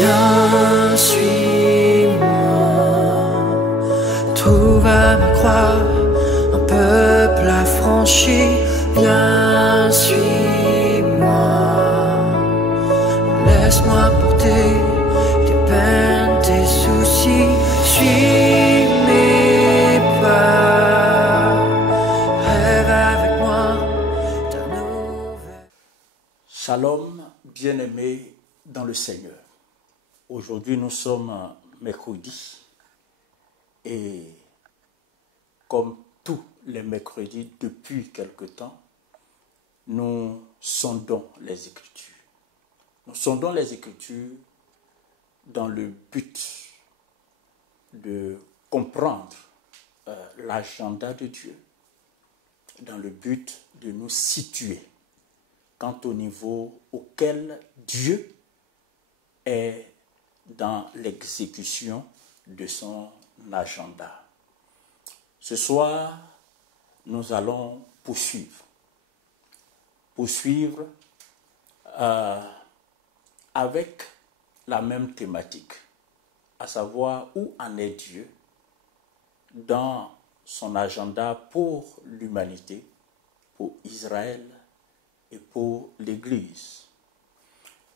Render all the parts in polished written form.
Viens, suis-moi, trouve à ma croix un peuple affranchi. Viens, suis-moi, laisse-moi porter tes peines, tes soucis. Suis mes pas, rêve avec moi ta nouvelle. Shalom, bien-aimés dans le Seigneur. Aujourd'hui, nous sommes mercredi et comme tous les mercredis depuis quelque temps, nous sondons les Écritures. Nous sondons les Écritures dans le but de comprendre l'agenda de Dieu, dans le but de nous situer quant au niveau auquel Dieu est dans l'exécution de son agenda. Ce soir, nous allons poursuivre avec la même thématique, à savoir où en est Dieu dans son agenda pour l'humanité, pour Israël et pour l'Église.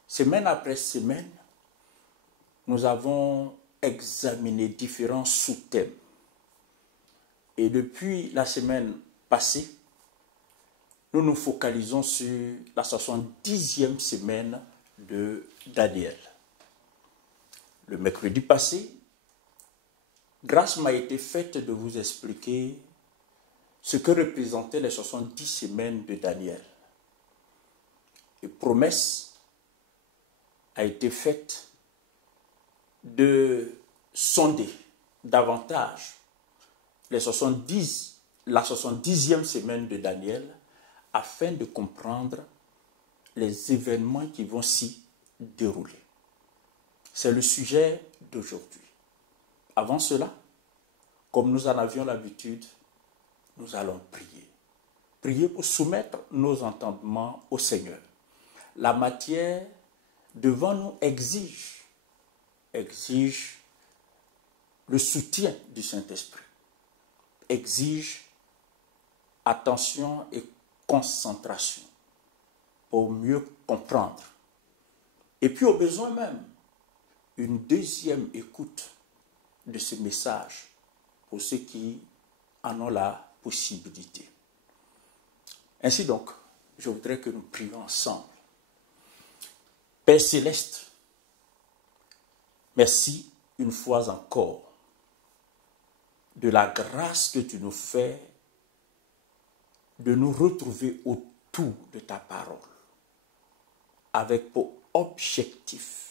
Semaine après semaine, nous avons examiné différents sous-thèmes. Et depuis la semaine passée, nous nous focalisons sur la 70e semaine de Daniel. Le mercredi passé, grâce m'a été faite de vous expliquer ce que représentaient les 70 semaines de Daniel. Et promesse a été faite de sonder davantage la 70e semaine de Daniel afin de comprendre les événements qui vont s'y dérouler. C'est le sujet d'aujourd'hui. Avant cela, comme nous en avions l'habitude, nous allons prier. Prier pour soumettre nos entendements au Seigneur. La matière devant nous exige le soutien du Saint-Esprit, exige attention et concentration pour mieux comprendre. Et puis au besoin même, une deuxième écoute de ce message pour ceux qui en ont la possibilité. Ainsi donc, je voudrais que nous prions ensemble. Père Céleste, merci une fois encore de la grâce que tu nous fais de nous retrouver autour de ta parole avec pour objectif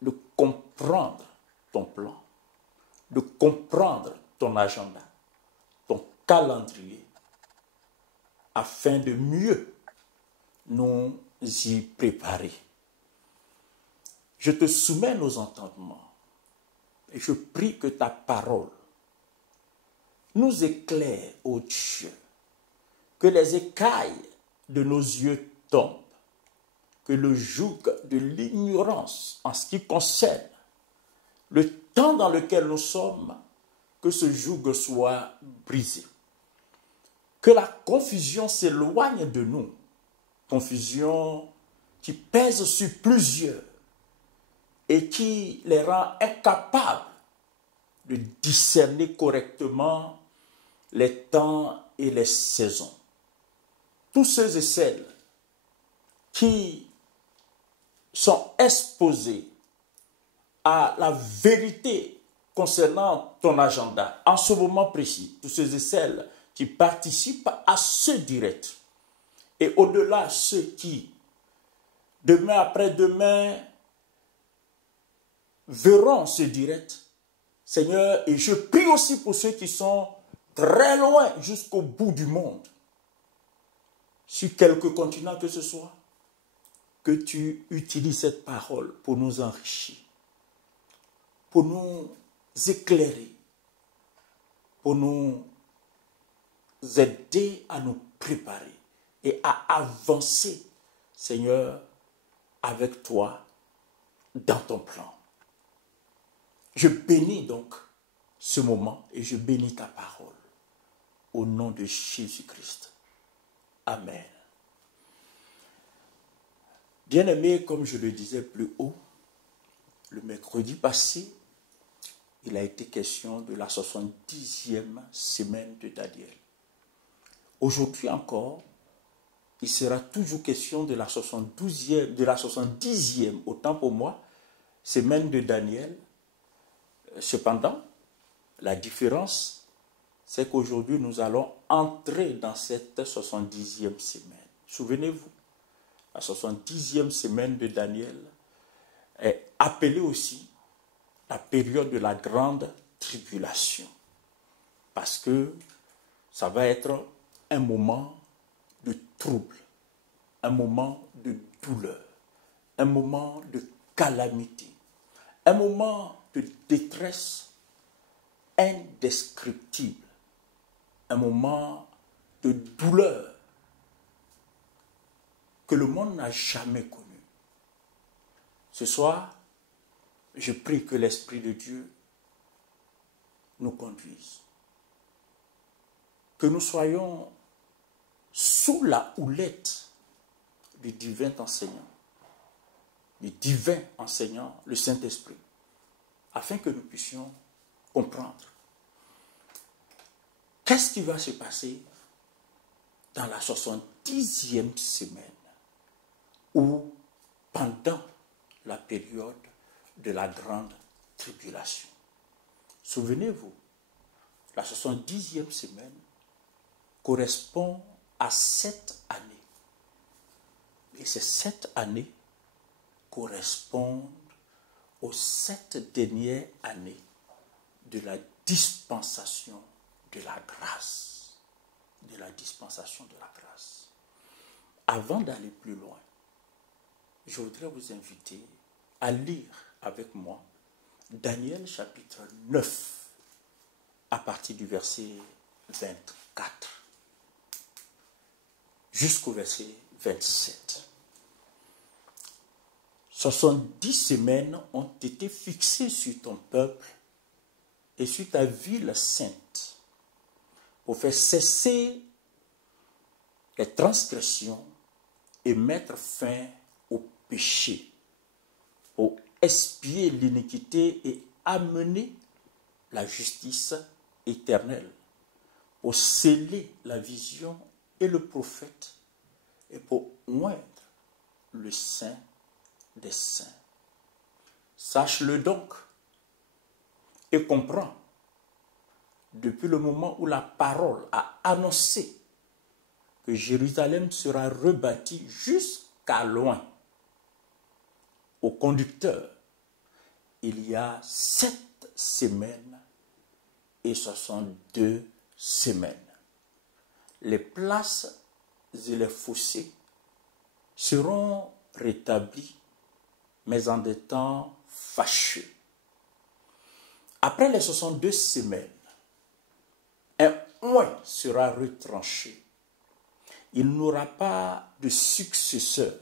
de comprendre ton plan, de comprendre ton agenda, ton calendrier, afin de mieux nous y préparer. Je te soumets nos entendements et je prie que ta parole nous éclaire, ô Dieu, que les écailles de nos yeux tombent, que le joug de l'ignorance en ce qui concerne le temps dans lequel nous sommes, que ce joug soit brisé. Que la confusion s'éloigne de nous, confusion qui pèse sur plusieurs et qui les rend incapables de discerner correctement les temps et les saisons. Tous ceux et celles qui sont exposés à la vérité concernant ton agenda, en ce moment précis, tous ceux et celles qui participent à ce direct, et au-delà ceux qui, demain après-demain, verront ce direct, Seigneur, et je prie aussi pour ceux qui sont très loin jusqu'au bout du monde, sur quelque continent que ce soit, que tu utilises cette parole pour nous enrichir, pour nous éclairer, pour nous aider à nous préparer et à avancer, Seigneur, avec toi dans ton plan. Je bénis donc ce moment et je bénis ta parole au nom de Jésus-Christ. Amen. Bien-aimés, comme je le disais plus haut, le mercredi passé, il a été question de la 70e semaine de Daniel. Aujourd'hui encore, il sera toujours question de la 70e, autant pour moi, semaine de Daniel. Cependant, la différence, c'est qu'aujourd'hui, nous allons entrer dans cette 70e semaine. Souvenez-vous, la 70e semaine de Daniel est appelée aussi la période de la grande tribulation. Parce que ça va être un moment de trouble, un moment de douleur, un moment de calamité, un moment de détresse indescriptible, un moment de douleur que le monde n'a jamais connu. Ce soir, je prie que l'Esprit de Dieu nous conduise, que nous soyons sous la houlette du divin enseignant, le Saint-Esprit, afin que nous puissions comprendre qu'est-ce qui va se passer dans la 70e semaine ou pendant la période de la grande tribulation. Souvenez-vous, la 70e semaine correspond à 7 années. Et ces 7 années correspondent aux 7 dernières années de la dispensation de la grâce. De la dispensation de la grâce. Avant d'aller plus loin, je voudrais vous inviter à lire avec moi Daniel chapitre 9 à partir du verset 24 jusqu'au verset 27. 70 semaines ont été fixées sur ton peuple et sur ta ville sainte pour faire cesser les transgressions et mettre fin au péché, pour expier l'iniquité et amener la justice éternelle, pour sceller la vision et le prophète, et pour oindre le saint des saints. Sache-le donc et comprends, depuis le moment où la parole a annoncé que Jérusalem sera rebâtie jusqu'à loin, au conducteur, il y a 7 semaines et 62 semaines. Les places et les fossés seront rétablis, mais en des temps fâcheux. Après les 62 semaines, un oint sera retranché. Il n'aura pas de successeur.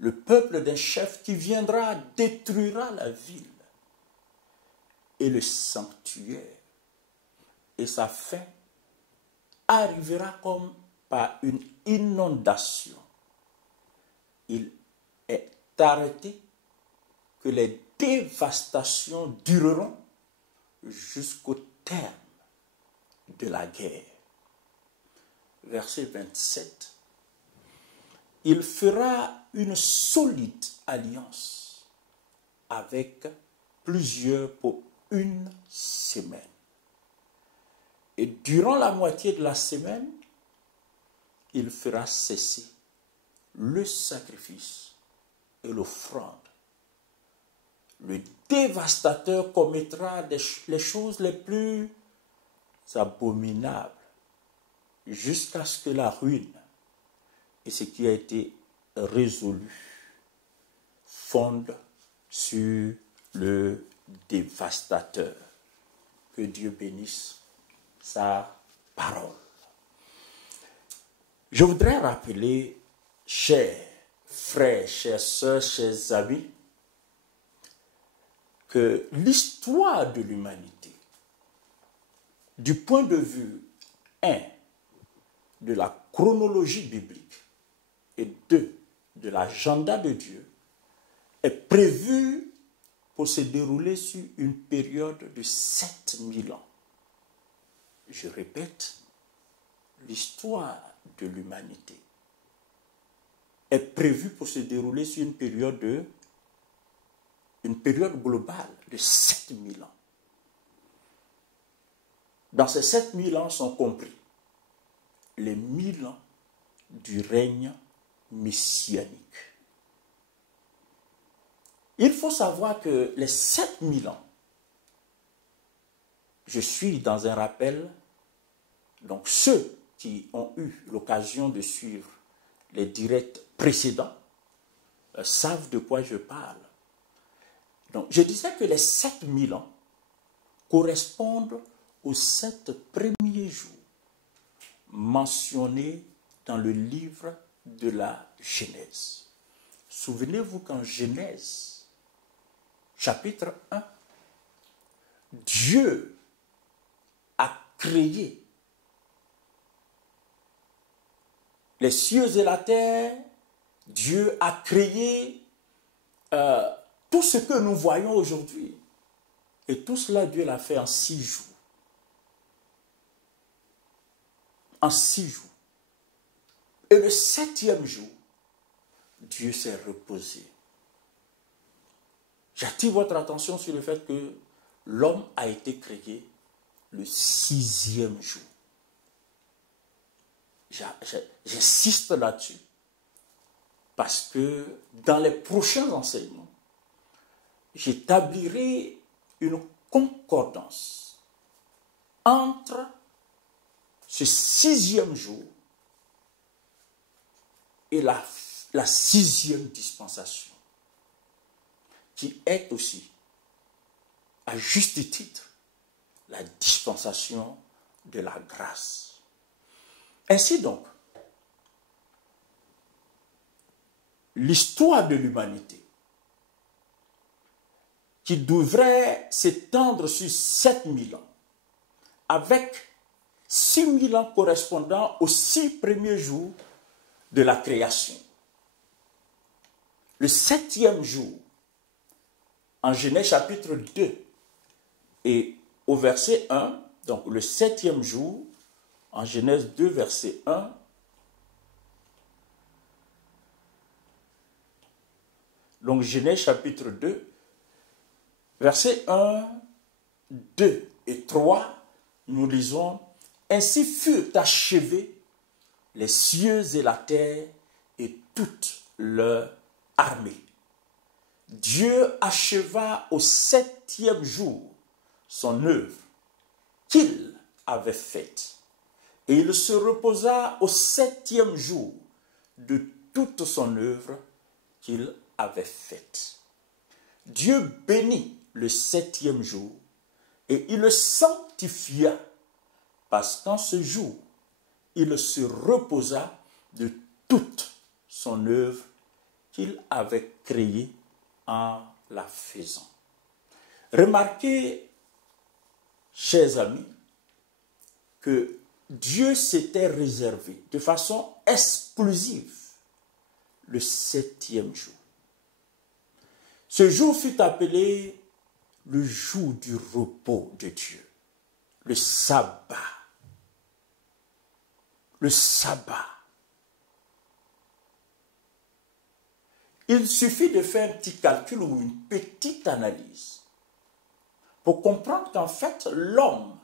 Le peuple d'un chef qui viendra détruira la ville et le sanctuaire. Et sa fin arrivera comme par une inondation. Il est arrêté que les dévastations dureront jusqu'au terme de la guerre. Verset 27. Il fera une solide alliance avec plusieurs pour une semaine. Et durant la moitié de la semaine, il fera cesser le sacrifice et l'offrande. Le dévastateur commettra les choses les plus abominables jusqu'à ce que la ruine et ce qui a été résolu fondent sur le dévastateur. Que Dieu bénisse sa parole. Je voudrais rappeler, chers frères, chères sœurs, chers amis, que l'histoire de l'humanité, du point de vue 1 de la chronologie biblique et 2 de l'agenda de Dieu, est prévue pour se dérouler sur une période de 7000 ans. Je répète, l'histoire de l'humanité est prévue pour se dérouler sur une période globale de 7000 ans. Dans ces 7000 ans sont compris les 1000 ans du règne messianique. Il faut savoir que les 7000 ans, je suis dans un rappel, donc ceux qui ont eu l'occasion de suivre les directs précédents savent de quoi je parle. Donc je disais que les 7000 ans correspondent aux 7 premiers jours mentionnés dans le livre de la Genèse. Souvenez-vous qu'en Genèse, chapitre 1, Dieu a créé les cieux et la terre. Dieu a créé tout ce que nous voyons aujourd'hui. Et tout cela, Dieu l'a fait en 6 jours. En 6 jours. Et le 7e jour, Dieu s'est reposé. J'attire votre attention sur le fait que l'homme a été créé le 6e jour. J'insiste là-dessus parce que dans les prochains enseignements, j'établirai une concordance entre ce 6e jour et la 6e dispensation, qui est aussi, à juste titre, la dispensation de la grâce. Ainsi donc, l'histoire de l'humanité, qui devrait s'étendre sur 7000 ans, avec 6000 ans correspondant aux 6 premiers jours de la création. Le 7e jour, en Genèse chapitre 2, et au verset 1, donc le 7e jour, en Genèse 2, verset 1, donc Genèse chapitre 2, verset 1, 2 et 3, nous lisons « Ainsi furent achevés les cieux et la terre et toute leur armée. Dieu acheva au 7e jour son œuvre qu'il avait faite. Et il se reposa au 7e jour de toute son œuvre qu'il avait faite. Dieu bénit le 7e jour et il le sanctifia parce qu'en ce jour, il se reposa de toute son œuvre qu'il avait créée en la faisant. Remarquez, chers amis, que Dieu s'était réservé de façon exclusive le 7e jour. Ce jour fut appelé le jour du repos de Dieu, le sabbat. Le sabbat. Il suffit de faire un petit calcul ou une petite analyse pour comprendre qu'en fait, l'homme,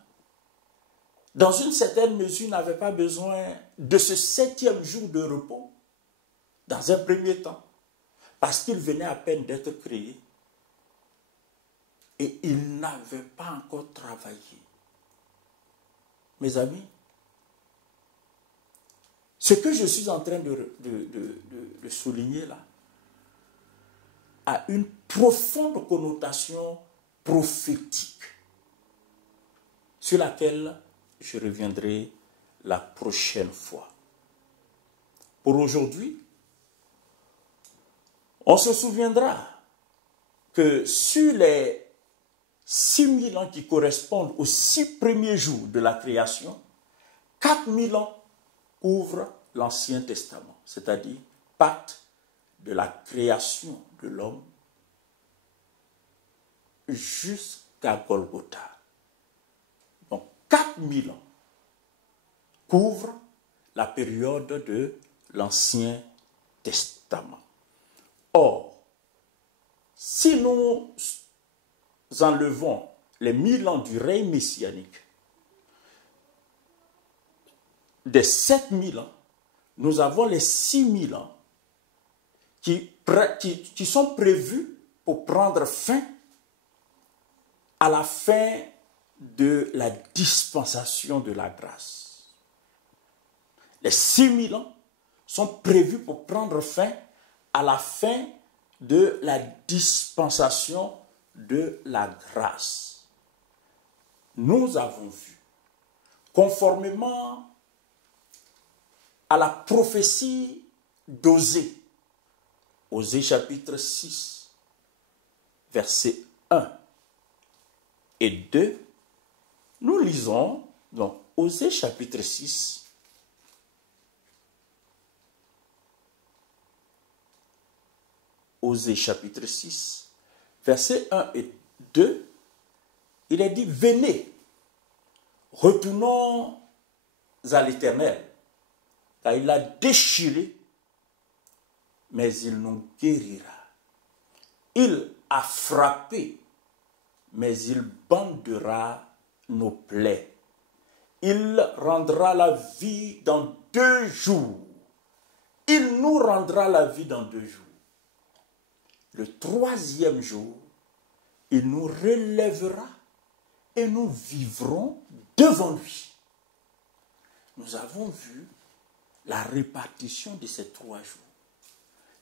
dans une certaine mesure, n'avait pas besoin de ce 7e jour de repos, dans un premier temps, parce qu'il venait à peine d'être créé et il n'avait pas encore travaillé. Mes amis, ce que je suis en train de souligner là a une profonde connotation prophétique sur laquelle je reviendrai la prochaine fois. Pour aujourd'hui, On se souviendra que sur les 6000 ans qui correspondent aux 6 premiers jours de la création, 4000 ans couvrent l'Ancien Testament, c'est-à-dire pacte de la création de l'homme jusqu'à Golgotha. Donc 4000 ans couvrent la période de l'Ancien Testament. Or, si nous enlevons les 1000 ans du règne messianique, des 7000 ans, nous avons les 6000 ans qui sont prévus pour prendre fin à la fin de la dispensation de la grâce. Les 6000 ans sont prévus pour prendre fin à la fin de la dispensation de la grâce. Nous avons vu, conformément à la prophétie d'Osée, Osée chapitre 6, versets 1 et 2, nous lisons donc Osée chapitre 6, Osée chapitre 6, versets 1 et 2, il est dit, venez, retournons à l'Éternel, car il a déchiré, mais il nous guérira. Il a frappé, mais il bandera nos plaies. Il rendra la vie dans 2 jours. Il nous rendra la vie dans 2 jours. Le 3e jour, il nous relèvera et nous vivrons devant lui. Nous avons vu la répartition de ces 3 jours.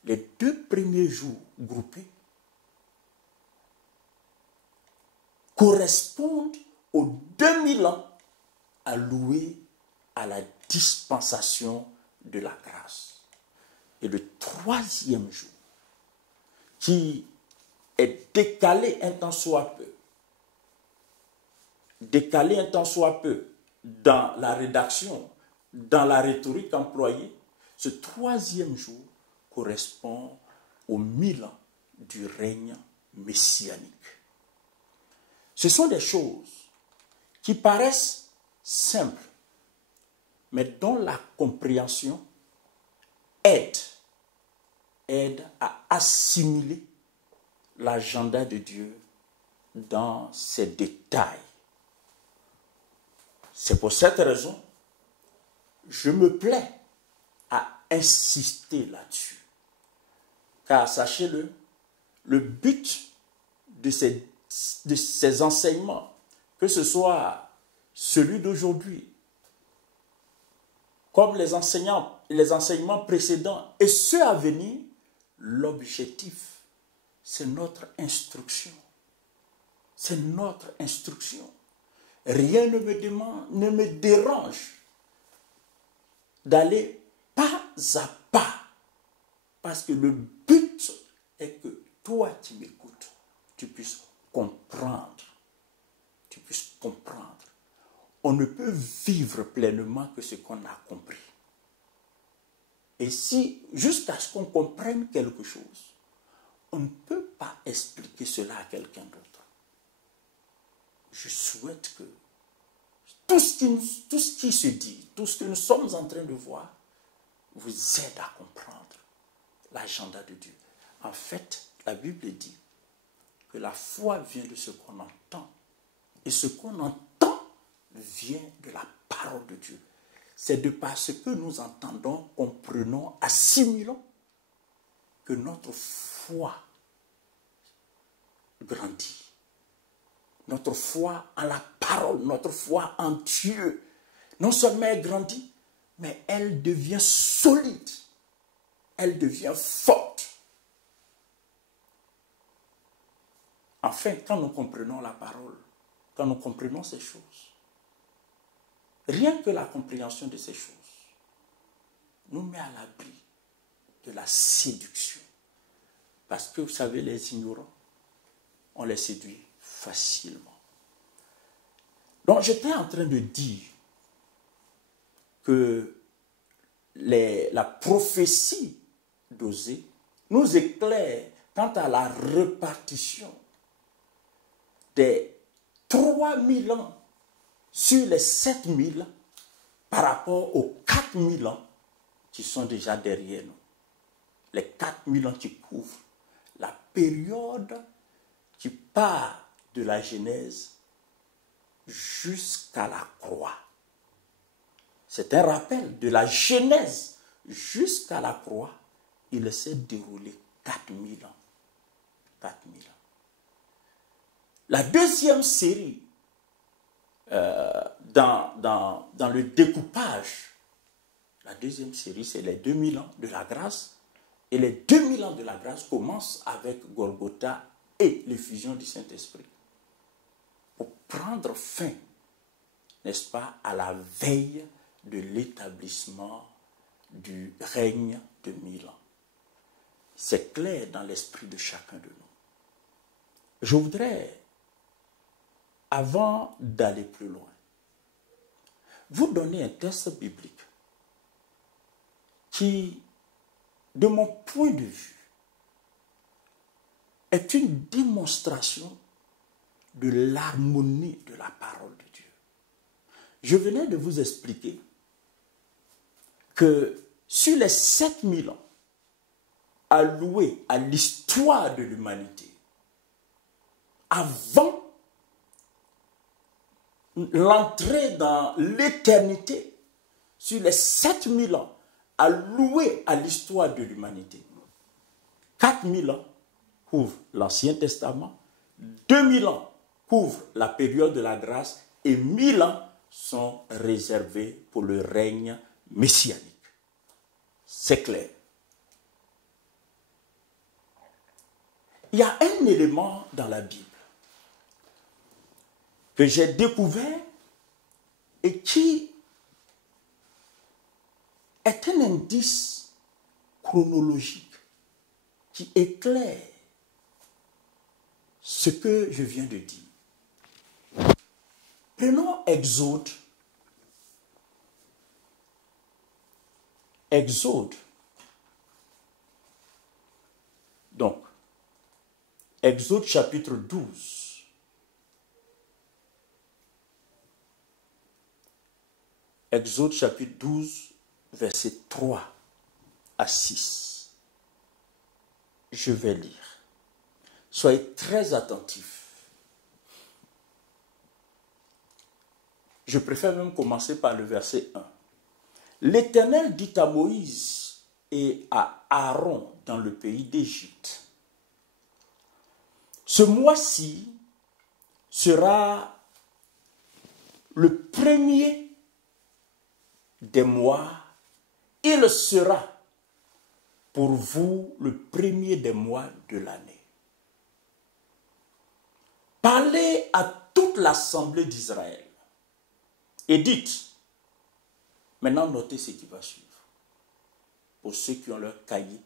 Les 2 premiers jours groupés correspondent aux 2000 ans alloués à la dispensation de la grâce. Et le 3e jour, qui est décalé un tant soit peu dans la rédaction, dans la rhétorique employée, ce 3e jour correspond aux 1000 ans du règne messianique. Ce sont des choses qui paraissent simples, mais dont la compréhension aide à assimiler l'agenda de Dieu dans ses détails. C'est pour cette raison que je me plais à insister là-dessus. Car sachez-le, le but de ces enseignements, que ce soit celui d'aujourd'hui, comme les enseignements précédents et ceux à venir, l'objectif, c'est notre instruction. C'est notre instruction. Rien ne me dérange d'aller pas à pas. Parce que le but est que toi qui m'écoutes, tu puisses comprendre. Tu puisses comprendre. On ne peut vivre pleinement que ce qu'on a compris. Et si, jusqu'à ce qu'on comprenne quelque chose, on ne peut pas expliquer cela à quelqu'un d'autre. Je souhaite que tout ce qui se dit, tout ce que nous sommes en train de voir, vous aide à comprendre l'agenda de Dieu. En fait, la Bible dit que la foi vient de ce qu'on entend. Et ce qu'on entend vient de la parole de Dieu. C'est de par ce que nous entendons, comprenons, assimilons, que notre foi grandit. Notre foi en la parole, notre foi en Dieu, non seulement elle grandit, mais elle devient solide. Elle devient forte. Enfin, quand nous comprenons la parole, quand nous comprenons ces choses, rien que la compréhension de ces choses nous met à l'abri de la séduction, Parce que vous savez, les ignorants, on les séduit facilement. Donc j'étais en train de dire que la prophétie d'Osée nous éclaire quant à la répartition des 3000 ans sur les 7000 par rapport aux 4000 ans qui sont déjà derrière nous. Les 4000 ans qui couvrent la période qui part de la Genèse jusqu'à la croix. C'est un rappel de la Genèse jusqu'à la croix. Il s'est déroulé 4000 ans. 4000 ans. La deuxième série, dans le découpage, la deuxième série, c'est les 2000 ans de la grâce. Et les 2000 ans de la grâce commencent avec Golgotha et l'effusion du Saint-Esprit. Pour prendre fin, n'est-ce pas, à la veille de l'établissement du règne de 1000 ans. C'est clair dans l'esprit de chacun de nous. Je voudrais, avant d'aller plus loin, vous donner un texte biblique qui, de mon point de vue, est une démonstration de l'harmonie de la parole de Dieu. Je venais de vous expliquer que sur les 7000 ans alloués à l'histoire de l'humanité, avant l'entrée dans l'éternité, sur les 7000 ans alloués à l'histoire de l'humanité, 4000 ans couvrent l'Ancien Testament, 2000 ans couvrent la période de la grâce et 1000 ans sont réservés pour le règne messianique. C'est clair. Il y a un élément dans la Bible que j'ai découvert et qui est un indice chronologique qui éclaire ce que je viens de dire. Prenons Exode. Exode. Donc, Exode chapitre 12. Exode chapitre 12, versets 3 à 6. Je vais lire. Soyez très attentifs. Je préfère même commencer par le verset 1. L'Éternel dit à Moïse et à Aaron dans le pays d'Égypte: ce mois-ci sera le premier des mois. Il sera pour vous le premier des mois de l'année. Parlez à toute l'assemblée d'Israël et dites, maintenant notez ce qui va suivre, pour ceux qui ont leur cahier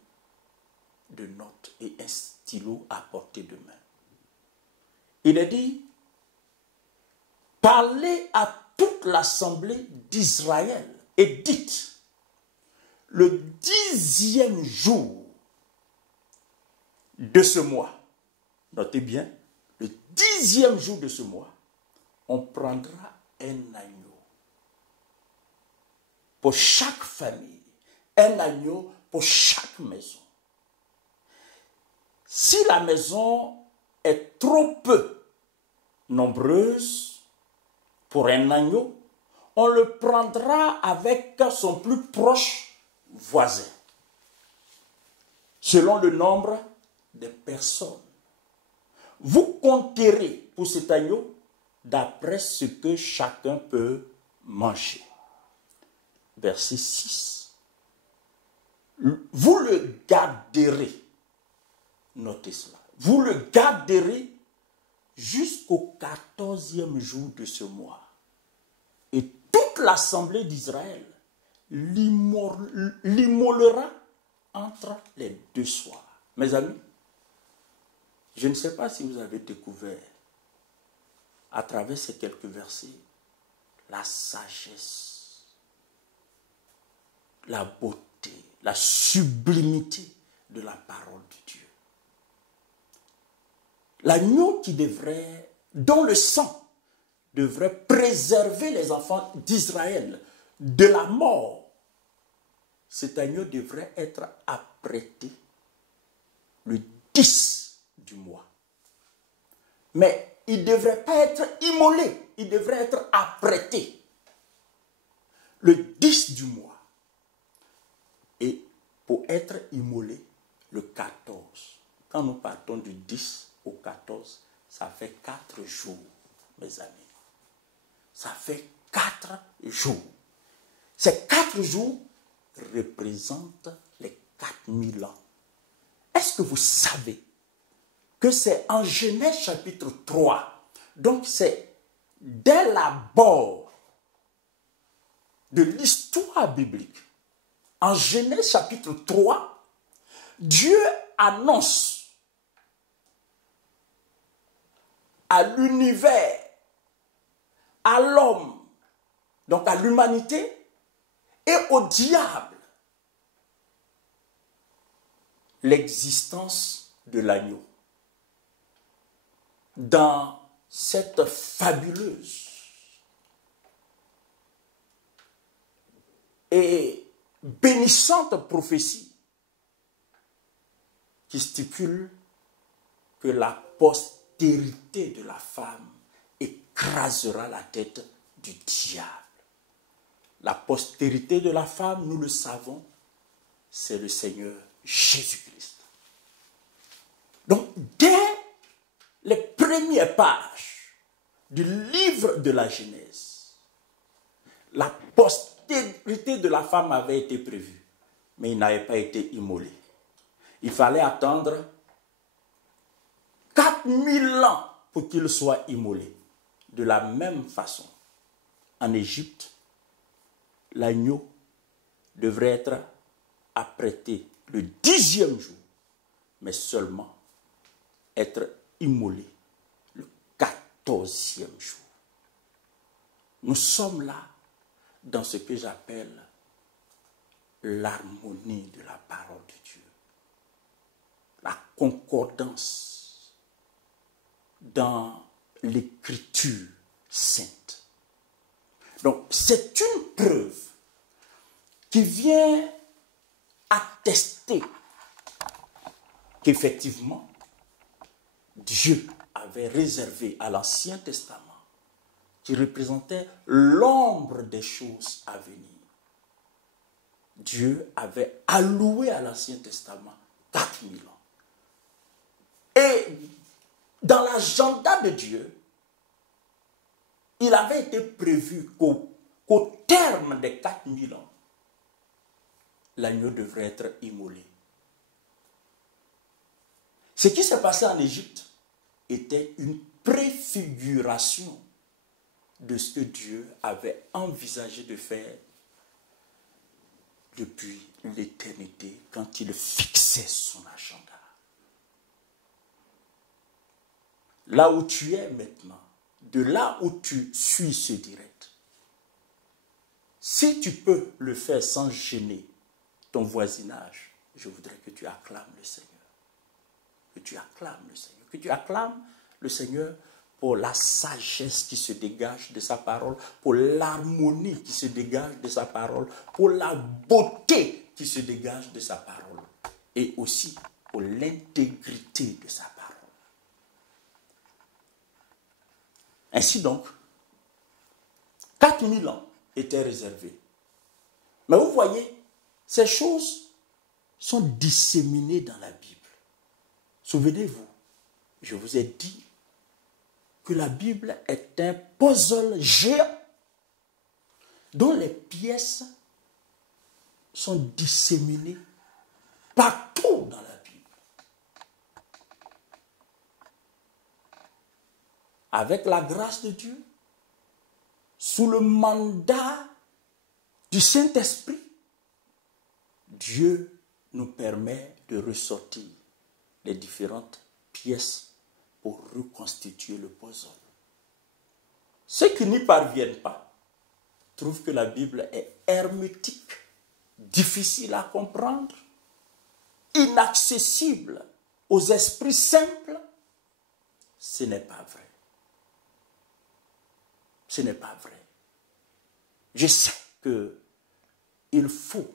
de notes et un stylo à portée de main. Il est dit, parlez à toute l'assemblée d'Israël et dites, le 10e jour de ce mois, notez bien, le 10e jour de ce mois, on prendra un agneau pour chaque famille, un agneau pour chaque maison. Si la maison est trop peu nombreuse pour un agneau, on le prendra avec son plus proche voisin, selon le nombre de personnes. Vous compterez pour cet agneau d'après ce que chacun peut manger. Verset 6. Vous le garderez. Notez cela. Vous le garderez jusqu'au 14e jour de ce mois. Et toute l'assemblée d'Israël l'immolera entre les deux soirs. Mes amis, Je ne sais pas si vous avez découvert, à travers ces quelques versets, la sagesse, la beauté, la sublimité de la parole de Dieu. L'agneau dont le sang devrait préserver les enfants d'Israël de la mort, cet agneau devrait être apprêté le 10 du mois. Mais il ne devrait pas être immolé, il devrait être apprêté le 10 du mois. Et pour être immolé, le 14. Quand nous partons du 10 au 14, ça fait 4 jours, mes amis. Ça fait 4 jours. Ces 4 jours représentent les 4000 ans. Est-ce que vous savez que c'est en Genèse chapitre 3, donc c'est dès l'abord de l'histoire biblique, en Genèse chapitre 3, Dieu annonce à l'univers, à l'homme, donc à l'humanité et au diable, l'existence de l'agneau. Dans cette fabuleuse et bénissante prophétie qui stipule que la postérité de la femme écrasera la tête du diable. La postérité de la femme, nous le savons, c'est le Seigneur Jésus-Christ. Donc, dès les premières pages du livre de la Genèse, la postérité de la femme avait été prévue, mais il n'avait pas été immolé. Il fallait attendre 4000 ans pour qu'il soit immolé. De la même façon, en Égypte, l'agneau devrait être apprêté le 10e jour, mais seulement être immolé le 14e jour. Nous sommes là dans ce que j'appelle l'harmonie de la parole de Dieu, la concordance dans l'écriture sainte. Donc, c'est une preuve qui vient attester qu'effectivement, Dieu avait réservé à l'Ancien Testament, qui représentait l'ombre des choses à venir. Dieu avait alloué à l'Ancien Testament 4000 ans. Et dans l'agenda de Dieu, il avait été prévu qu'au terme des 4000 ans, l'agneau devrait être immolé. Ce qui s'est passé en Égypte était une préfiguration de ce que Dieu avait envisagé de faire depuis l'éternité quand il fixait son agenda. Là où tu es maintenant, de là où tu suis ce direct, si tu peux le faire sans gêner ton voisinage, je voudrais que tu acclames le Seigneur. Que tu acclames le Seigneur. Que tu acclames le Seigneur pour la sagesse qui se dégage de sa parole, pour l'harmonie qui se dégage de sa parole, pour la beauté qui se dégage de sa parole, et aussi pour l'intégrité de sa parole. Ainsi donc, 4000 ans étaient réservés. Mais vous voyez, ces choses sont disséminées dans la Bible. Souvenez-vous, je vous ai dit que la Bible est un puzzle géant dont les pièces sont disséminées partout dans la Bible. Avec la grâce de Dieu, sous le mandat du Saint-Esprit, Dieu nous permet de ressortir les différentes pièces pour reconstituer le puzzle. Ceux qui n'y parviennent pas trouvent que la Bible est hermétique, difficile à comprendre, inaccessible aux esprits simples. Ce n'est pas vrai. Ce n'est pas vrai. Je sais qu'il faut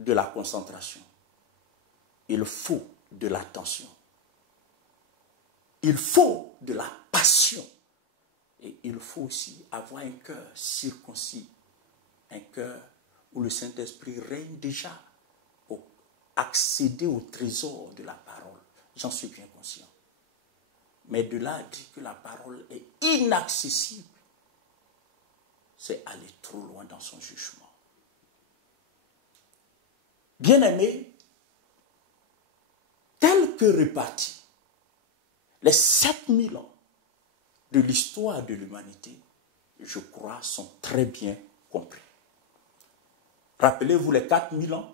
de la concentration. Il faut de l'attention. Il faut de la passion. Et il faut aussi avoir un cœur circoncis. Un cœur où le Saint-Esprit règne déjà pour accéder au trésor de la parole. J'en suis bien conscient. Mais de là à dire que la parole est inaccessible, c'est aller trop loin dans son jugement. Bien-aimés, tel que répartis, les 7000 ans de l'histoire de l'humanité, je crois, sont très bien compris. Rappelez-vous, les 4000 ans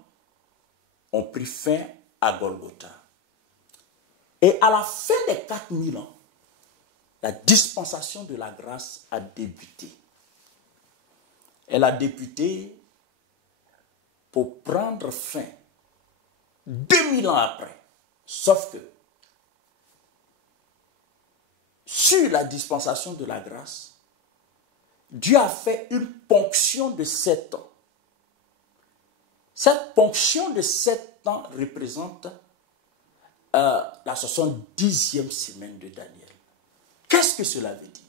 ont pris fin à Golgotha. Et à la fin des 4000 ans, la dispensation de la grâce a débuté. Elle a débuté pour prendre fin 2000 ans après. Sauf que, sur la dispensation de la grâce, Dieu a fait une ponction de 7 ans. Cette ponction de 7 ans représente la 70e semaine de Daniel. Qu'est-ce que cela veut dire?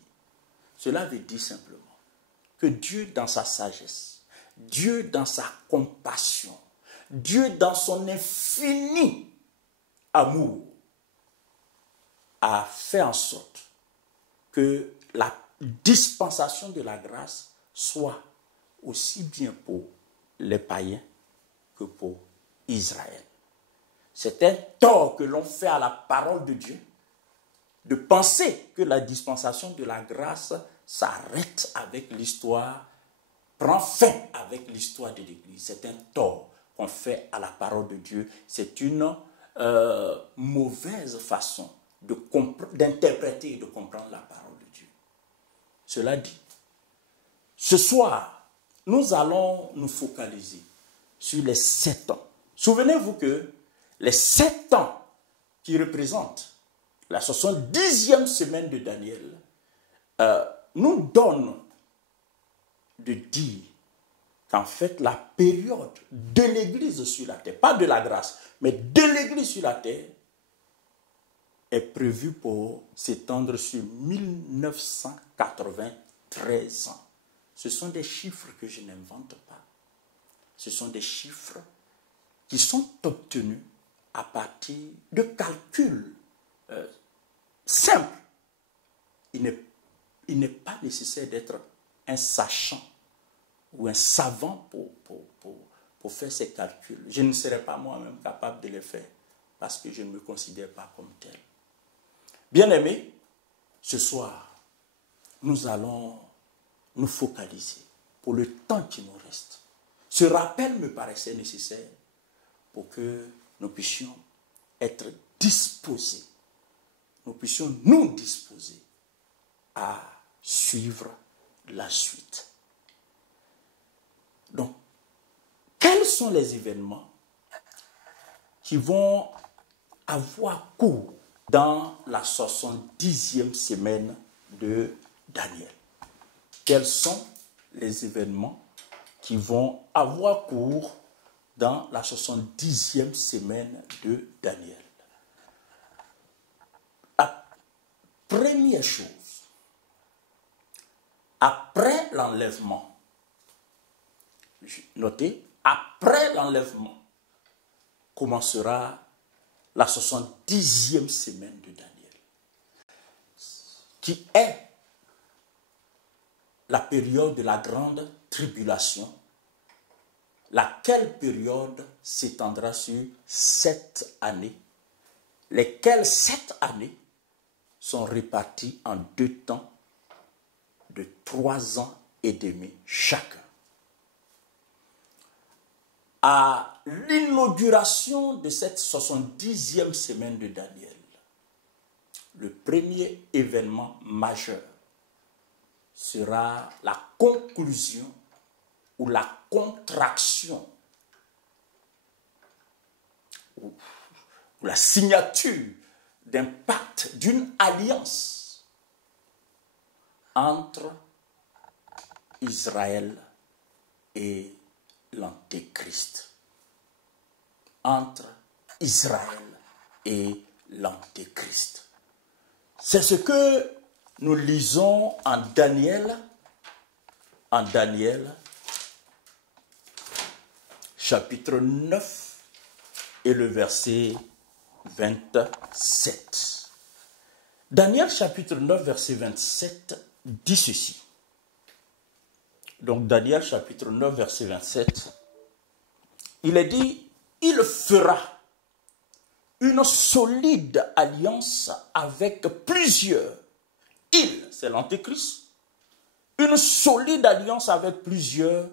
Cela veut dire simplement que Dieu dans sa sagesse, Dieu dans sa compassion, Dieu dans son infini amour a fait en sorte que la dispensation de la grâce soit aussi bien pour les païens que pour Israël. C'est un tort que l'on fait à la parole de Dieu de penser que la dispensation de la grâce s'arrête avec l'histoire, prend fin avec l'histoire de l'Église. C'est un tort qu'on fait à la parole de Dieu. C'est une mauvaise façon d'interpréter et de comprendre la parole de Dieu. Cela dit, ce soir, nous allons nous focaliser sur les 7 ans. Souvenez-vous que les 7 ans qui représentent la 70e semaine de Daniel nous donnent de dire qu'en fait la période de l'Église sur la terre, pas de la grâce, mais de l'Église sur la terre, est prévue pour s'étendre sur 1993 ans. Ce sont des chiffres que je n'invente pas. Ce sont des chiffres qui sont obtenus à partir de calculs simples. Il n'est pas nécessaire d'être un sachant ou un savant pour faire ces calculs. Je ne serais pas moi-même capable de les faire parce que je ne me considère pas comme tel. Bien-aimés, ce soir, nous allons nous focaliser pour le temps qui nous reste. Ce rappel me paraissait nécessaire pour que nous puissions être disposés, nous puissions nous disposer à suivre la suite. Donc, quels sont les événements qui vont avoir cours dans la 70e semaine de Daniel? Quels sont les événements qui vont avoir cours dans la 70e semaine de Daniel? La première chose, après l'enlèvement, notez, après l'enlèvement commencera la 70e semaine de Daniel, qui est la période de la grande tribulation, laquelle période s'étendra sur 7 années, lesquelles 7 années sont réparties en 2 temps de 3 ans et demi chacun. À l'inauguration de cette 70e semaine de Daniel, le premier événement majeur sera la conclusion ou la contraction ou la signature d'un pacte, d'une alliance entre Israël et l'Antéchrist. Entre Israël et l'Antéchrist. C'est ce que nous lisons en Daniel chapitre 9 et le verset 27. Daniel chapitre 9 verset 27 dit ceci. Donc Daniel chapitre 9 verset 27, il est dit, il fera une solide alliance avec plusieurs. Il, c'est l'Antéchrist, une solide alliance avec plusieurs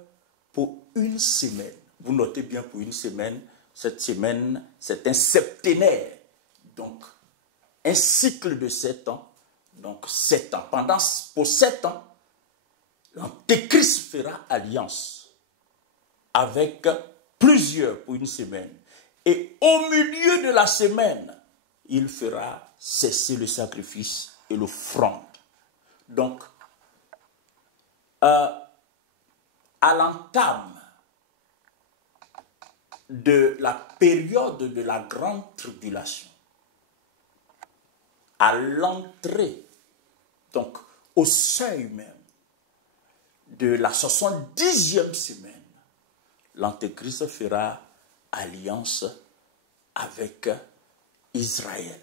pour une semaine. Vous notez bien pour une semaine, cette semaine, c'est un septénaire. Donc, un cycle de 7 ans. Donc, 7 ans. Pour 7 ans, l'Antéchrist fera alliance avec plusieurs pour une semaine. Et au milieu de la semaine, il fera cesser le sacrifice et l'offrande. Donc, à l'entame de la période de la grande tribulation, à l'entrée, donc au seuil même de la 70e semaine, l'Antéchrist fera alliance avec Israël.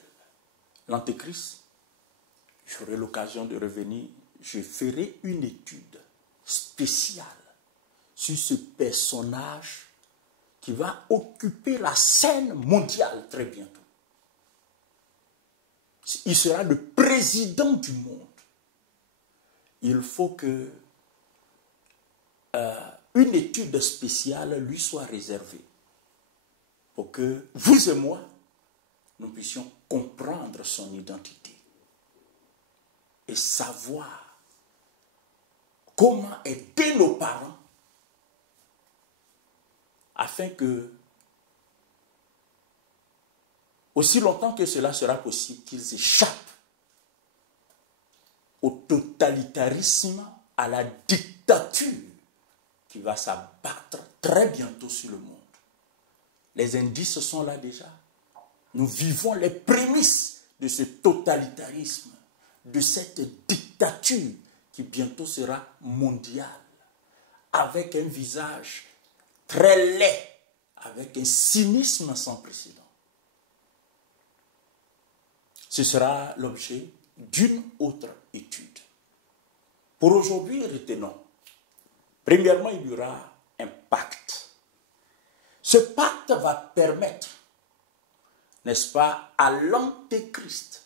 L'Antéchrist, j'aurai l'occasion de revenir, je ferai une étude spéciale sur ce personnage qui va occuper la scène mondiale très bientôt. Il sera le président du monde. Il faut que une étude spéciale lui soit réservée pour que vous et moi, nous puissions comprendre son identité et savoir comment aider nos parents afin que, aussi longtemps que cela sera possible, qu'ils échappent au totalitarisme, à la dictature qui va s'abattre très bientôt sur le monde. Les indices sont là déjà. Nous vivons les prémices de ce totalitarisme, de cette dictature qui bientôt sera mondiale, avec un visage très laid, avec un cynisme sans précédent. Ce sera l'objet d'une autre étude. Pour aujourd'hui, retenons. Premièrement, il y aura un pacte. Ce pacte va permettre, n'est-ce pas, à l'Antéchrist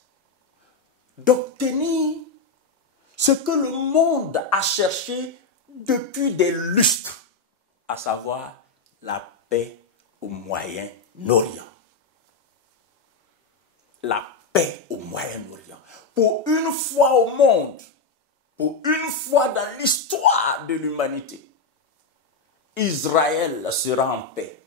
d'obtenir ce que le monde a cherché depuis des lustres, à savoir la paix au Moyen-Orient. La paix au Moyen-Orient. Pour une fois au monde, pour une fois dans l'histoire de l'humanité, Israël sera en paix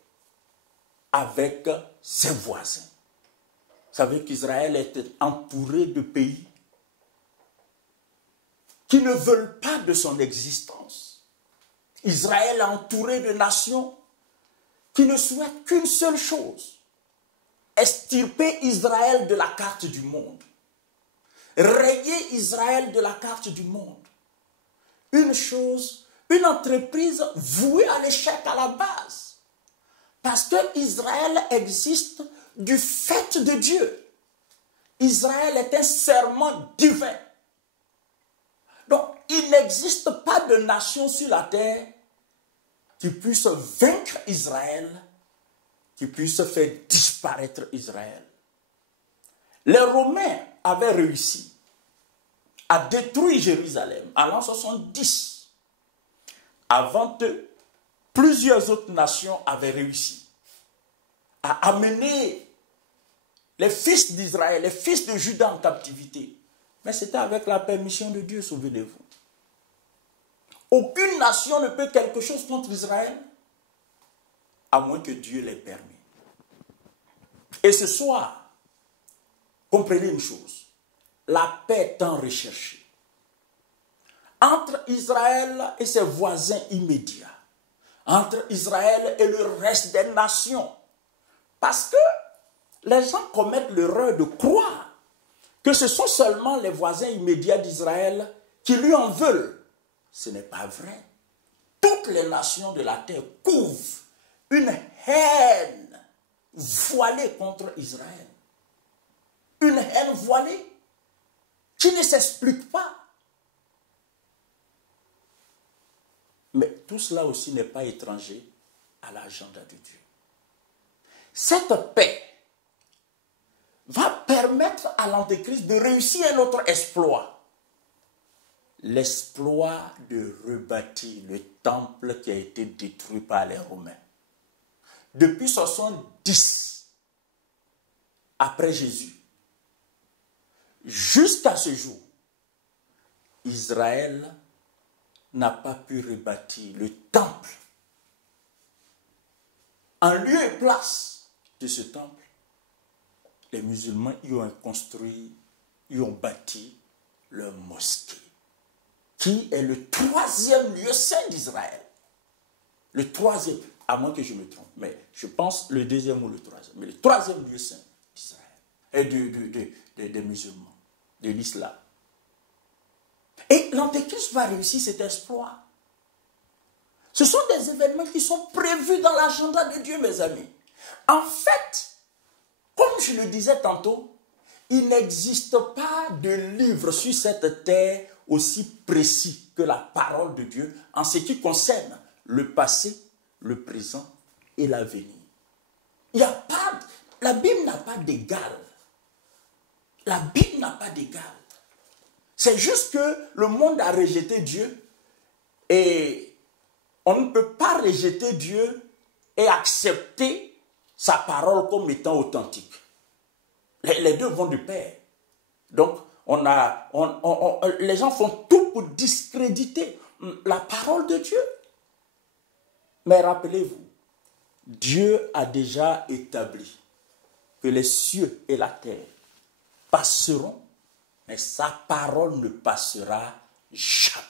avec ses voisins. Vous savez qu'Israël est entouré de pays qui ne veulent pas de son existence. Israël est entouré de nations qui ne souhaitent qu'une seule chose: extirper Israël de la carte du monde. Rayer Israël de la carte du monde. Une chose, une entreprise vouée à l'échec à la base. Parce que Israël existe du fait de Dieu. Israël est un serment divin. Donc, il n'existe pas de nation sur la terre qui puisse vaincre Israël, qui puisse faire disparaître Israël. Les Romains avaient réussi à détruire Jérusalem en l'an 70. Avant eux, plusieurs autres nations avaient réussi à amener les fils d'Israël, les fils de Juda en captivité. Mais c'était avec la permission de Dieu, souvenez-vous. Aucune nation ne peut quelque chose contre Israël, à moins que Dieu l'ait permis. Et ce soir, comprenez une chose, la paix est tant recherchée entre Israël et ses voisins immédiats, entre Israël et le reste des nations. Parce que les gens commettent l'erreur de croire que ce sont seulement les voisins immédiats d'Israël qui lui en veulent. Ce n'est pas vrai. Toutes les nations de la terre couvrent une haine voilée contre Israël. Une haine voilée qui ne s'explique pas. Mais tout cela aussi n'est pas étranger à l'agenda de Dieu. Cette paix va permettre à l'Antéchrist de réussir un autre exploit. L'exploit de rebâtir le temple qui a été détruit par les Romains. Depuis 70 après Jésus, jusqu'à ce jour, Israël n'a pas pu rebâtir le temple. En lieu et place de ce temple, les musulmans y ont construit, y ont bâti leur mosquée, qui est le 3e lieu saint d'Israël. Le 3e, à moins que je me trompe, mais je pense le 2e ou le 3e, mais le 3e lieu saint d'Israël, et des musulmans, de l'islam. Et l'Antéchrist va réussir cet exploit. Ce sont des événements qui sont prévus dans l'agenda de Dieu, mes amis. En fait, comme je le disais tantôt, il n'existe pas de livre sur cette terre aussi précis que la parole de Dieu en ce qui concerne le passé, le présent et l'avenir. La Bible n'a pas d'égal. La Bible n'a pas d'égal. C'est juste que le monde a rejeté Dieu et on ne peut pas rejeter Dieu et accepter sa parole comme étant authentique. Les deux vont de pair. Donc, les gens font tout pour discréditer la parole de Dieu. Mais rappelez-vous, Dieu a déjà établi que les cieux et la terre passeront, mais sa parole ne passera jamais.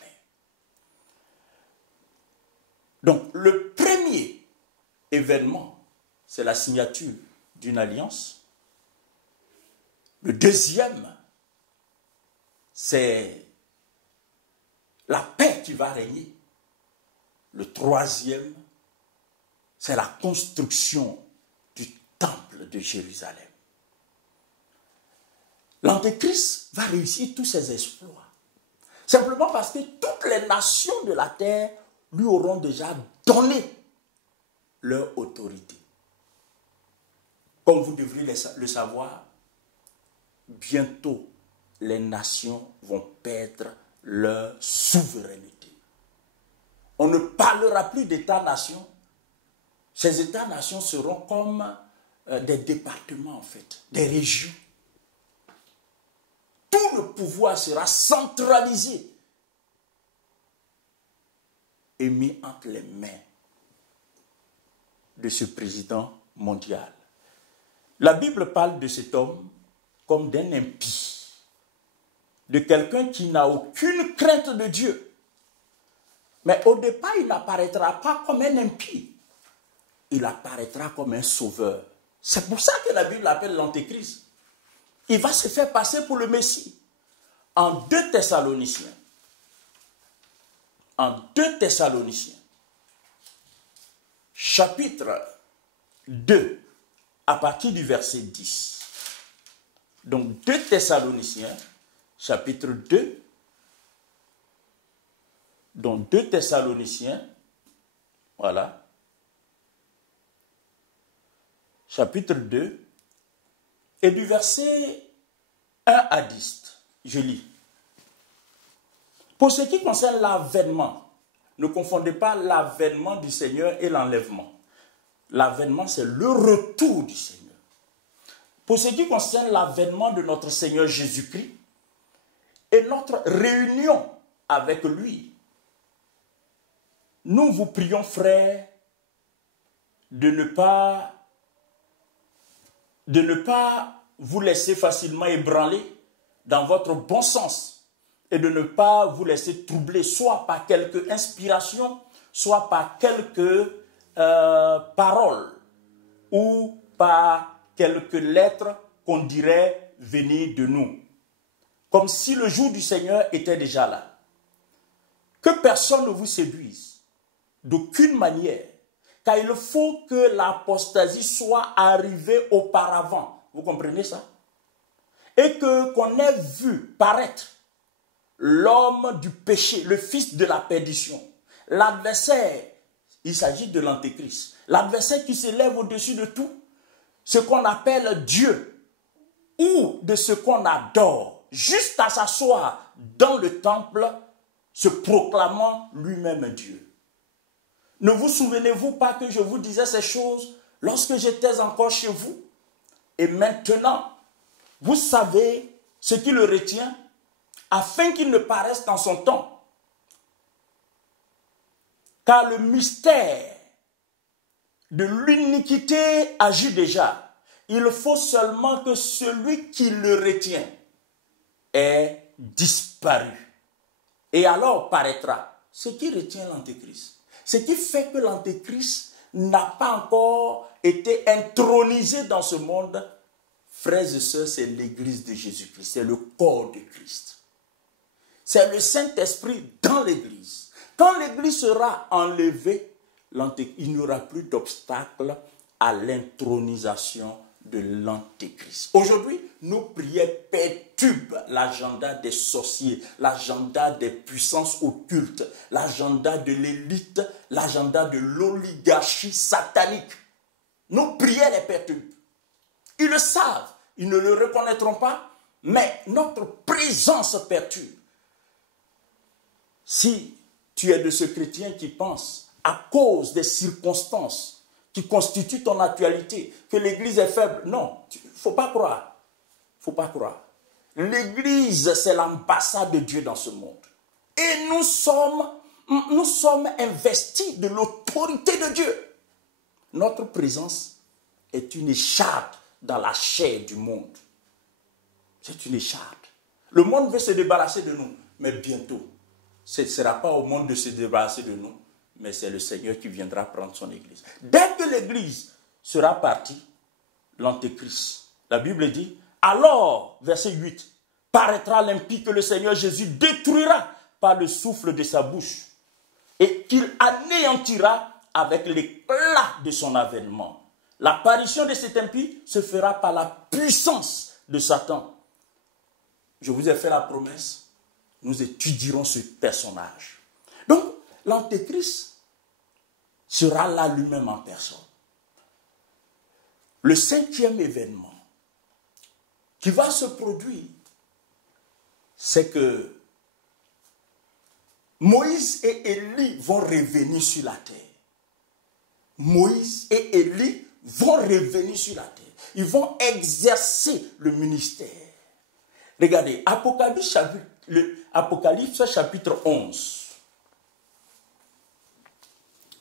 Donc, le premier événement, c'est la signature d'une alliance. Le deuxième, c'est la paix qui va régner. Le troisième, c'est la construction du temple de Jérusalem. L'Antéchrist va réussir tous ses exploits. Simplement parce que toutes les nations de la terre lui auront déjà donné leur autorité. Comme vous devriez le savoir, bientôt les nations vont perdre leur souveraineté. On ne parlera plus d'États-nations. Ces États-nations seront comme des départements en fait, des régions. Tout le pouvoir sera centralisé et mis entre les mains de ce président mondial. La Bible parle de cet homme comme d'un impie, de quelqu'un qui n'a aucune crainte de Dieu. Mais au départ, il n'apparaîtra pas comme un impie. Il apparaîtra comme un sauveur. C'est pour ça que la Bible l'appelle l'Antéchrist. Il va se faire passer pour le Messie. En 2 Thessaloniciens, chapitre 2, à partir du verset 10. Donc 2 Thessaloniciens, chapitre 2. Donc 2 Thessaloniciens, voilà. Chapitre 2, et du verset 1 à 10. Je lis. Pour ce qui concerne l'avènement, ne confondez pas l'avènement du Seigneur et l'enlèvement. L'avènement, c'est le retour du Seigneur. pour ce qui concerne l'avènement de notre Seigneur Jésus-Christ et notre réunion avec lui, nous vous prions, frères, de ne pas vous laisser facilement ébranler dans votre bon sens et de ne pas vous laisser troubler soit par quelques inspirations, soit par quelques paroles ou par quelques lettres qu'on dirait venir de nous. Comme si le jour du Seigneur était déjà là. Que personne ne vous séduise, d'aucune manière, car il faut que l'apostasie soit arrivée auparavant. Vous comprenez ça? Et qu'on ait vu paraître l'homme du péché, le fils de la perdition, l'adversaire. Il s'agit de l'antéchrist. L'adversaire qui s'élève au-dessus de tout, ce qu'on appelle Dieu, ou de ce qu'on adore, juste à s'asseoir dans le temple, se proclamant lui-même Dieu. Ne vous souvenez-vous pas que je vous disais ces choses lorsque j'étais encore chez vous? Et maintenant, vous savez ce qui le retient, afin qu'il ne paraisse dans son temps. Car le mystère de l'iniquité agit déjà. Il faut seulement que celui qui le retient ait disparu. Et alors paraîtra ce qui retient l'antéchrist. Ce qui fait que l'antéchrist n'a pas encore été intronisé dans ce monde. Frères et sœurs, c'est l'église de Jésus-Christ, c'est le corps de Christ. C'est le Saint-Esprit dans l'église. Quand l'église sera enlevée, il n'y aura plus d'obstacle à l'intronisation de l'antéchrist. Aujourd'hui, nos prières perturbent l'agenda des sorciers, l'agenda des puissances occultes, l'agenda de l'élite, l'agenda de l'oligarchie satanique. Nos prières les perturbent. Ils le savent, ils ne le reconnaîtront pas, mais notre présence perturbe. Si tu es de ce chrétien qui pense, à cause des circonstances qui constituent ton actualité, que l'église est faible, non, il ne faut pas croire. Il ne faut pas croire. L'église, c'est l'ambassade de Dieu dans ce monde. Et nous sommes investis de l'autorité de Dieu. Notre présence est une écharpe dans la chair du monde. C'est une écharpe. Le monde veut se débarrasser de nous, mais bientôt, ce ne sera pas au monde de se débarrasser de nous, mais c'est le Seigneur qui viendra prendre son église. Dès que l'église sera partie, l'antéchrist, la Bible dit, alors, verset 8, paraîtra l'impie que le Seigneur Jésus détruira par le souffle de sa bouche et qu'il anéantira avec l'éclat de son avènement. L'apparition de cet impie se fera par la puissance de Satan. Je vous ai fait la promesse, nous étudierons ce personnage. Donc, l'antéchrist sera là lui-même en personne. Le 5e événement qui va se produire, c'est que Moïse et Élie vont revenir sur la terre. Moïse et Élie vont revenir sur la terre. Ils vont exercer le ministère. Regardez, Apocalypse chapitre 11.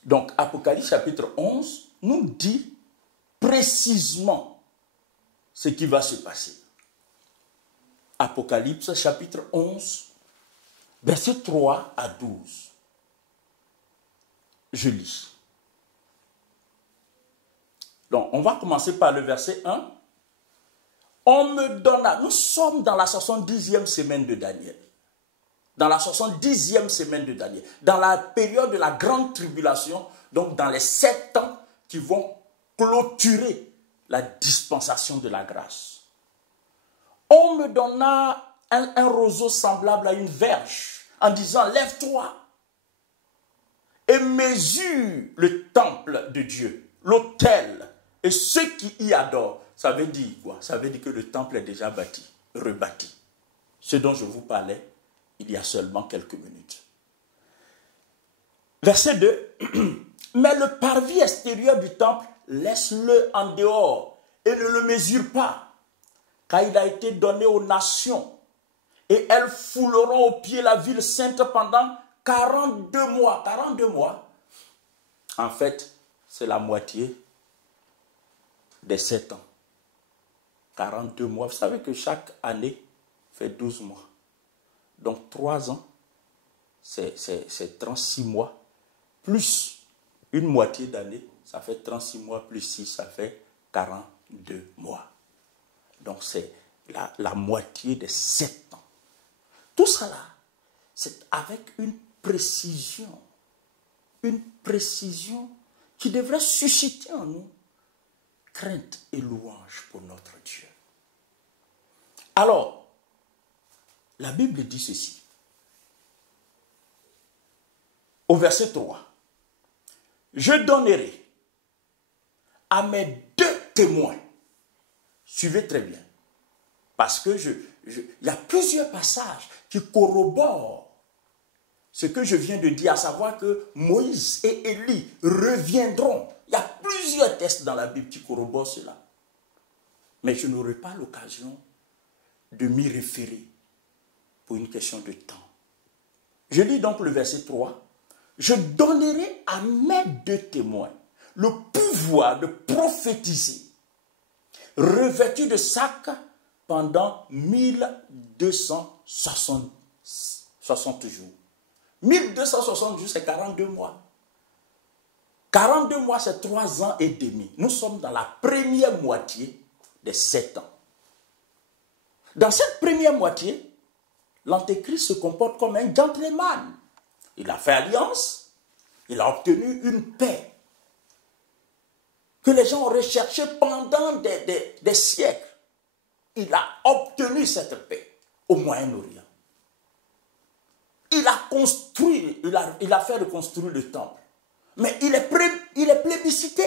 Donc, Apocalypse chapitre 11 nous dit précisément ce qui va se passer. Apocalypse chapitre 11, versets 3 à 12. Je lis. Donc, on va commencer par le verset 1. On me donna, nous sommes dans la 70e semaine de Daniel. Dans la 70e semaine de Daniel. Dans la période de la grande tribulation, donc dans les 7 ans qui vont clôturer la dispensation de la grâce. On me donna un roseau semblable à une verge, en disant, lève-toi et mesure le temple de Dieu, l'autel, et ceux qui y adorent. Ça veut dire quoi? Ça veut dire que le temple est déjà bâti, rebâti. Ce dont je vous parlais il y a seulement quelques minutes. Verset 2. Mais le parvis extérieur du temple, laisse-le en dehors et ne le mesure pas. car il a été donné aux nations, et elles fouleront au pied la ville sainte pendant 42 mois. 42 mois, en fait, c'est la moitié des 7 ans. 42 mois, vous savez que chaque année fait 12 mois. Donc 3 ans, c'est 36 mois, plus une moitié d'année, ça fait 36 mois, plus 6, ça fait 42 mois. Donc c'est la moitié des 7 ans. Tout ça là, c'est avec une précision qui devrait susciter en nous crainte et louange pour notre Dieu. Alors, la Bible dit ceci. Au verset 3, je donnerai à mes 2 témoins. Suivez très bien. Parce que il y a plusieurs passages qui corroborent ce que je viens de dire, à savoir que Moïse et Élie reviendront. Il y a plusieurs textes dans la Bible qui corroborent cela. Mais je n'aurai pas l'occasion de m'y référer pour une question de temps. Je lis donc le verset 3. Je donnerai à mes 2 témoins le pouvoir de prophétiser, revêtus de sac pendant 1260 jours. 1260 jours, c'est 42 mois. 42 mois, c'est 3 ans et demi. Nous sommes dans la première moitié des 7 ans. Dans cette première moitié, l'Antéchrist se comporte comme un gentleman. Il a fait alliance, il a obtenu une paix que les gens ont recherchée pendant des siècles. Il a obtenu cette paix au Moyen-Orient. Il a construit, il a fait reconstruire le temple. Mais il est plébiscité.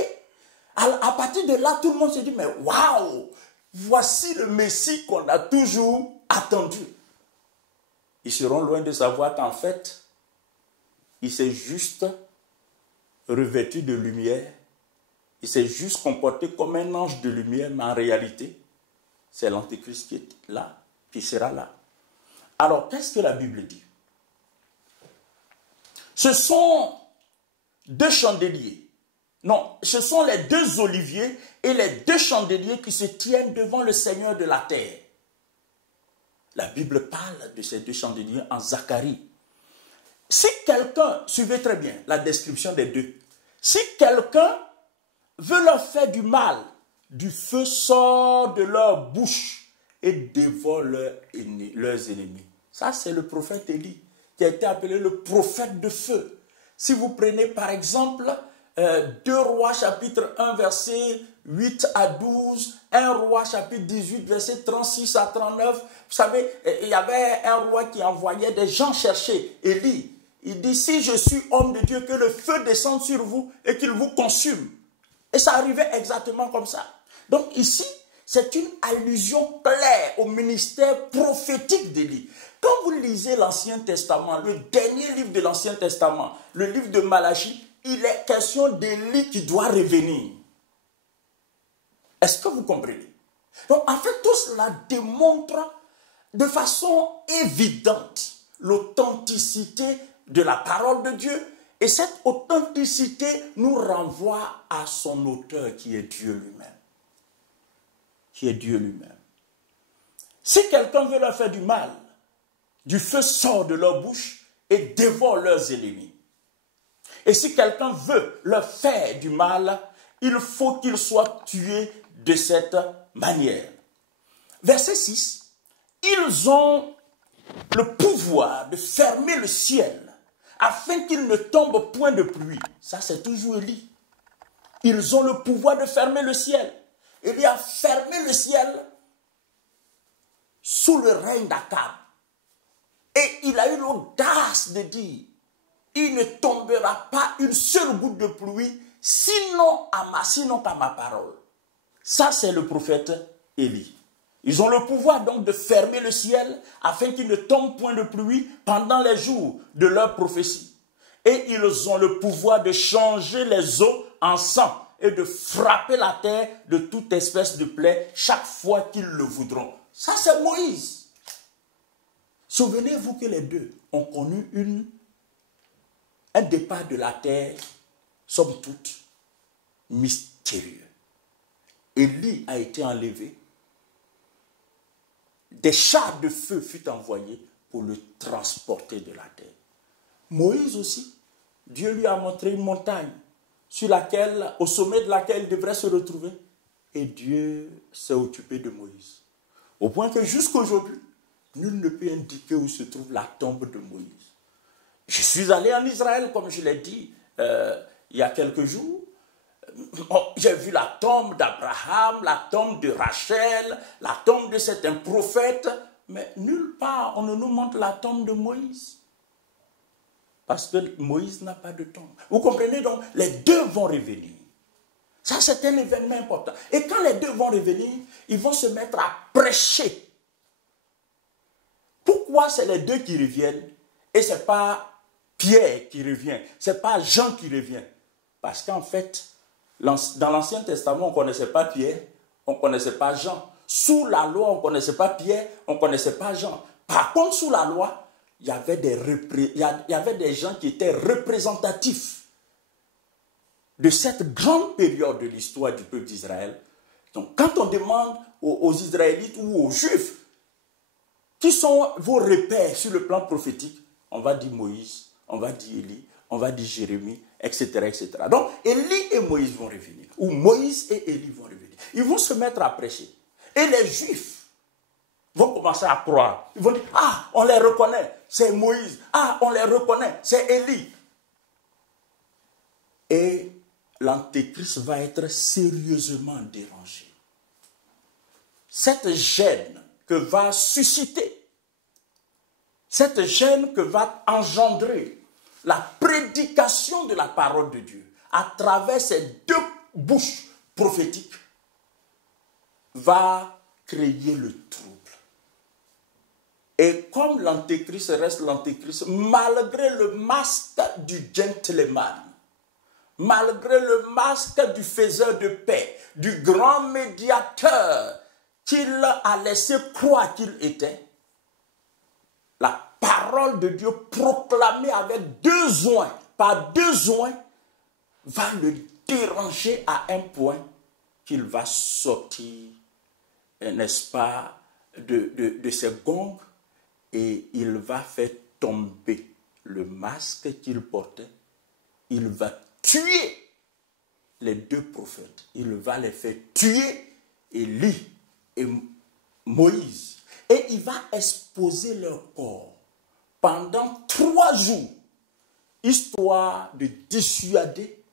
À partir de là, tout le monde se dit, mais waouh, voici le Messie qu'on a toujours attendu. Ils seront loin de savoir qu'en fait, il s'est juste revêtu de lumière. Il s'est juste comporté comme un ange de lumière, mais en réalité, c'est l'Antéchrist qui est là, qui sera là. Alors, qu'est-ce que la Bible dit? Ce sont 2 chandeliers. Non, ce sont les 2 oliviers et les 2 chandeliers qui se tiennent devant le Seigneur de la terre. La Bible parle de ces 2 chandeliers en Zacharie. Si quelqu'un, suivez très bien la description des 2, si quelqu'un veut leur faire du mal, du feu sort de leur bouche et dévore leurs ennemis. Ça, c'est le prophète Élie, qui a été appelé le prophète de feu. Si vous prenez par exemple 2 Rois chapitre 1 verset 8 à 12, 1 Roi chapitre 18 verset 36 à 39, vous savez, il y avait un roi qui envoyait des gens chercher Élie. Il dit, si je suis homme de Dieu, que le feu descende sur vous et qu'il vous consume. Et ça arrivait exactement comme ça. Donc ici, c'est une allusion claire au ministère prophétique d'Élie. Quand vous lisez l'Ancien Testament, le dernier livre de l'Ancien Testament, le livre de Malachie, il est question d'Élie qui doit revenir. Est-ce que vous comprenez? Donc en fait, tout cela démontre de façon évidente l'authenticité de la parole de Dieu. Et cette authenticité nous renvoie à son auteur qui est Dieu lui-même. Qui est Dieu lui-même. Si quelqu'un veut leur faire du mal, du feu sort de leur bouche et dévore leurs ennemis. Et si quelqu'un veut leur faire du mal, il faut qu'il soit tué de cette manière. Verset 6. Ils ont le pouvoir de fermer le ciel afin qu'il ne tombe point de pluie. Ça, c'est toujours Élie. Ils ont le pouvoir de fermer le ciel. Élie a fermé le ciel sous le règne d'Akab. Et il a eu l'audace de dire, il ne tombera pas une seule goutte de pluie, sinon qu'à ma parole. Ça, c'est le prophète Élie. Ils ont le pouvoir donc de fermer le ciel afin qu'il ne tombe point de pluie pendant les jours de leur prophétie. Et ils ont le pouvoir de changer les eaux en sang et de frapper la terre de toute espèce de plaie chaque fois qu'ils le voudront. Ça, c'est Moïse. Souvenez-vous que les deux ont connu un départ de la terre, somme toute, mystérieux. Élie a été enlevé. Des chars de feu furent envoyés pour le transporter de la terre. Moïse aussi, Dieu lui a montré une montagne au sommet de laquelle il devrait se retrouver. Et Dieu s'est occupé de Moïse. Au point que jusqu'aujourd'hui, nul ne peut indiquer où se trouve la tombe de Moïse. Je suis allé en Israël, comme je l'ai dit il y a quelques jours. J'ai vu la tombe d'Abraham, la tombe de Rachel, la tombe de certains prophètes, mais nulle part on ne nous montre la tombe de Moïse. Parce que Moïse n'a pas de tombe. Vous comprenez donc, les deux vont revenir. Ça, c'est un événement important. Et quand les deux vont revenir, ils vont se mettre à prêcher. Pourquoi c'est les deux qui reviennent et ce n'est pas Pierre qui revient, ce n'est pas Jean qui revient? Parce qu'en fait, dans l'Ancien Testament, on ne connaissait pas Pierre, on ne connaissait pas Jean. Sous la loi, on ne connaissait pas Pierre, on ne connaissait pas Jean. Par contre, sous la loi, il y avait des gens qui étaient représentatifs de cette grande période de l'histoire du peuple d'Israël. Donc, quand on demande aux Israélites ou aux Juifs, qui sont vos repères sur le plan prophétique, on va dire Moïse, on va dire Élie, on va dire Jérémie, etc., etc. Donc, Élie et Moïse vont revenir, ou Moïse et Élie vont revenir. Ils vont se mettre à prêcher. Et les Juifs vont commencer à croire. Ils vont dire, ah, on les reconnaît, c'est Moïse. Ah, on les reconnaît, c'est Élie. Et l'Antéchrist va être sérieusement dérangé. Cette gêne que va susciter, cette gêne que va engendrer la prédication de la parole de Dieu à travers ces deux bouches prophétiques va créer le trouble. Et comme l'Antéchrist reste l'Antéchrist, malgré le masque du gentleman, malgré le masque du faiseur de paix, du grand médiateur qu'il a laissé croire qu'il était, la parole de Dieu proclamée avec deux oins, par deux oins, va le déranger à un point qu'il va sortir, n'est-ce pas, de ses gongs, et il va faire tomber le masque qu'il portait. Il va tuer les deux prophètes. Il va les faire tuer, Élie et Moïse. Et il va exposer leur corps pendant 3 jours, histoire de dissuader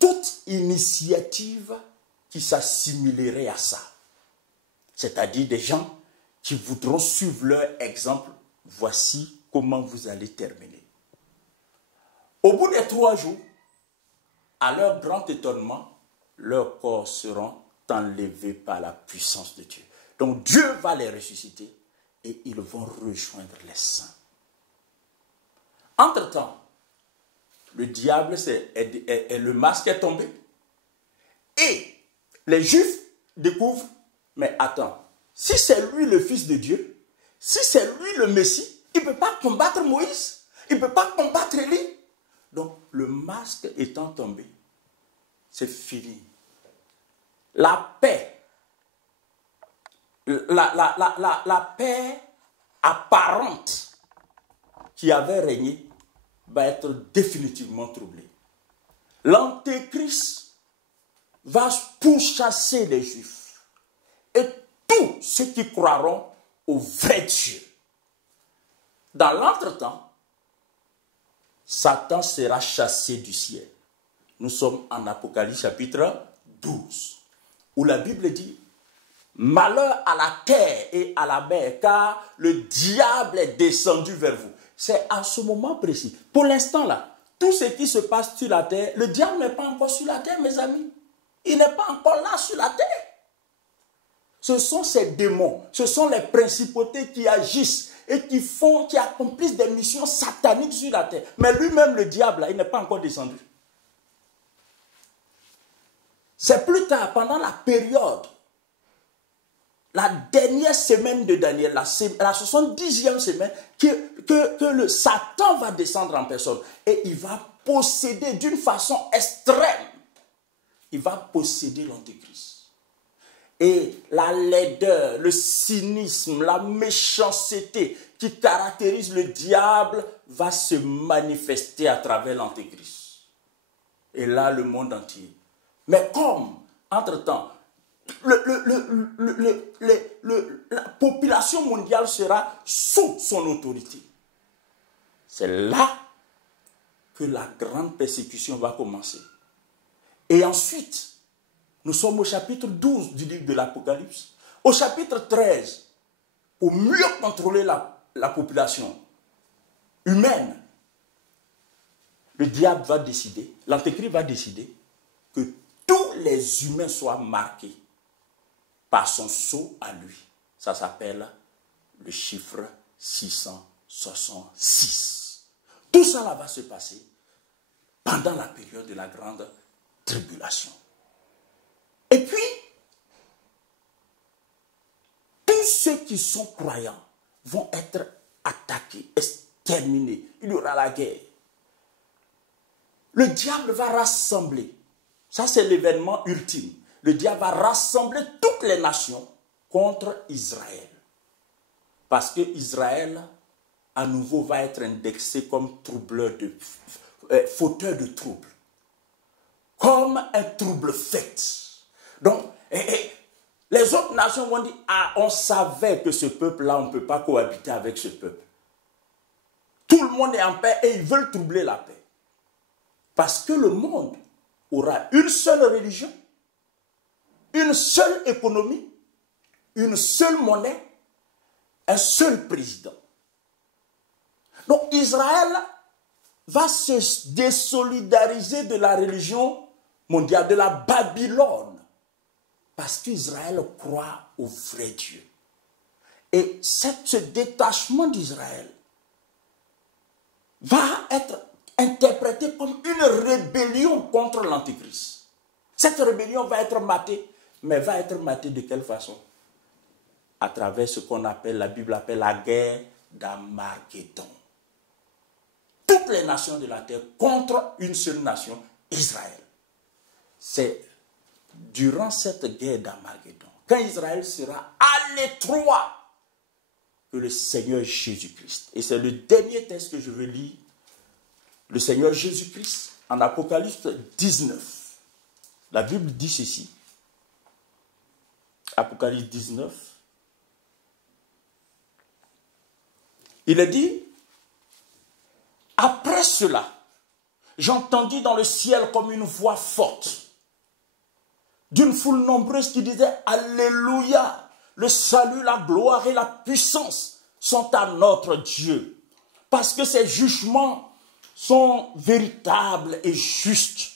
toute initiative qui s'assimilerait à ça. C'est-à-dire des gens qui voudront suivre leur exemple. Voici comment vous allez terminer. Au bout des 3 jours, à leur grand étonnement, leurs corps seront enlevés par la puissance de Dieu. Donc Dieu va les ressusciter et ils vont rejoindre les saints. Entre-temps, le diable, le masque est tombé. Et les Juifs découvrent, mais attends, si c'est lui le Fils de Dieu, si c'est lui le Messie, il ne peut pas combattre Moïse, il ne peut pas combattre Élie. Donc, le masque étant tombé, c'est fini. La paix, la paix apparente qui avait régné va être définitivement troublée. L'Antéchrist va pourchasser les Juifs et tous ceux qui croiront au vrai Dieu. Dans l'entretemps, Satan sera chassé du ciel. Nous sommes en Apocalypse chapitre 12, où la Bible dit « Malheur à la terre et à la mer, car le diable est descendu vers vous. » C'est à ce moment précis. Pour l'instant là, tout ce qui se passe sur la terre, le diable n'est pas encore sur la terre, mes amis. Il n'est pas encore là sur la terre. Ce sont ces démons, ce sont les principautés qui agissent et qui accomplissent des missions sataniques sur la terre. Mais lui-même, le diable, là, il n'est pas encore descendu. C'est plus tard, pendant la période, la dernière semaine de Daniel, la 70e semaine, que le Satan va descendre en personne. Et il va posséder d'une façon extrême. Il va posséder l'Antéchrist. Et la laideur, le cynisme, la méchanceté qui caractérise le diable va se manifester à travers l'Antéchrist. Et là, le monde entier. Mais comme, entre-temps, la population mondiale sera sous son autorité, c'est là que la grande persécution va commencer. Et ensuite, nous sommes au chapitre 12 du livre de l'Apocalypse. Au chapitre 13, pour mieux contrôler la population humaine, le diable va décider, l'Antéchrist va décider que tous les humains soient marqués par son sceau à lui. Ça s'appelle le chiffre 666. Tout ça là va se passer pendant la période de la grande tribulation. Et puis, tous ceux qui sont croyants vont être attaqués, exterminés. Il y aura la guerre. Le diable va rassembler. Ça, c'est l'événement ultime. Le diable va rassembler toutes les nations contre Israël. Parce que Israël, à nouveau, va être indexé comme fauteur de troubles. Comme un trouble fait. Donc, les autres nations vont dire, ah, on savait que ce peuple-là, on ne peut pas cohabiter avec ce peuple. Tout le monde est en paix et ils veulent troubler la paix. Parce que le monde aura une seule religion, une seule économie, une seule monnaie, un seul président. Donc Israël va se désolidariser de la religion mondiale, de la Babylone, parce qu'Israël croit au vrai Dieu. Et ce détachement d'Israël va être interprété comme une rébellion contre l'Antéchrist. Cette rébellion va être matée, mais va être matée de quelle façon? À travers ce qu'on appelle, la Bible appelle la guerre d'Armageddon. Toutes les nations de la terre contre une seule nation, Israël. C'est durant cette guerre d'Armageddon, quand Israël sera à l'étroit, que le Seigneur Jésus-Christ, et c'est le dernier texte que je veux lire, le Seigneur Jésus-Christ, en Apocalypse 19, la Bible dit ceci, Apocalypse 19, il est dit, après cela, j'entendis dans le ciel comme une voix forte, d'une foule nombreuse qui disait, Alléluia, le salut, la gloire et la puissance sont à notre Dieu, parce que ses jugements sont véritables et justes,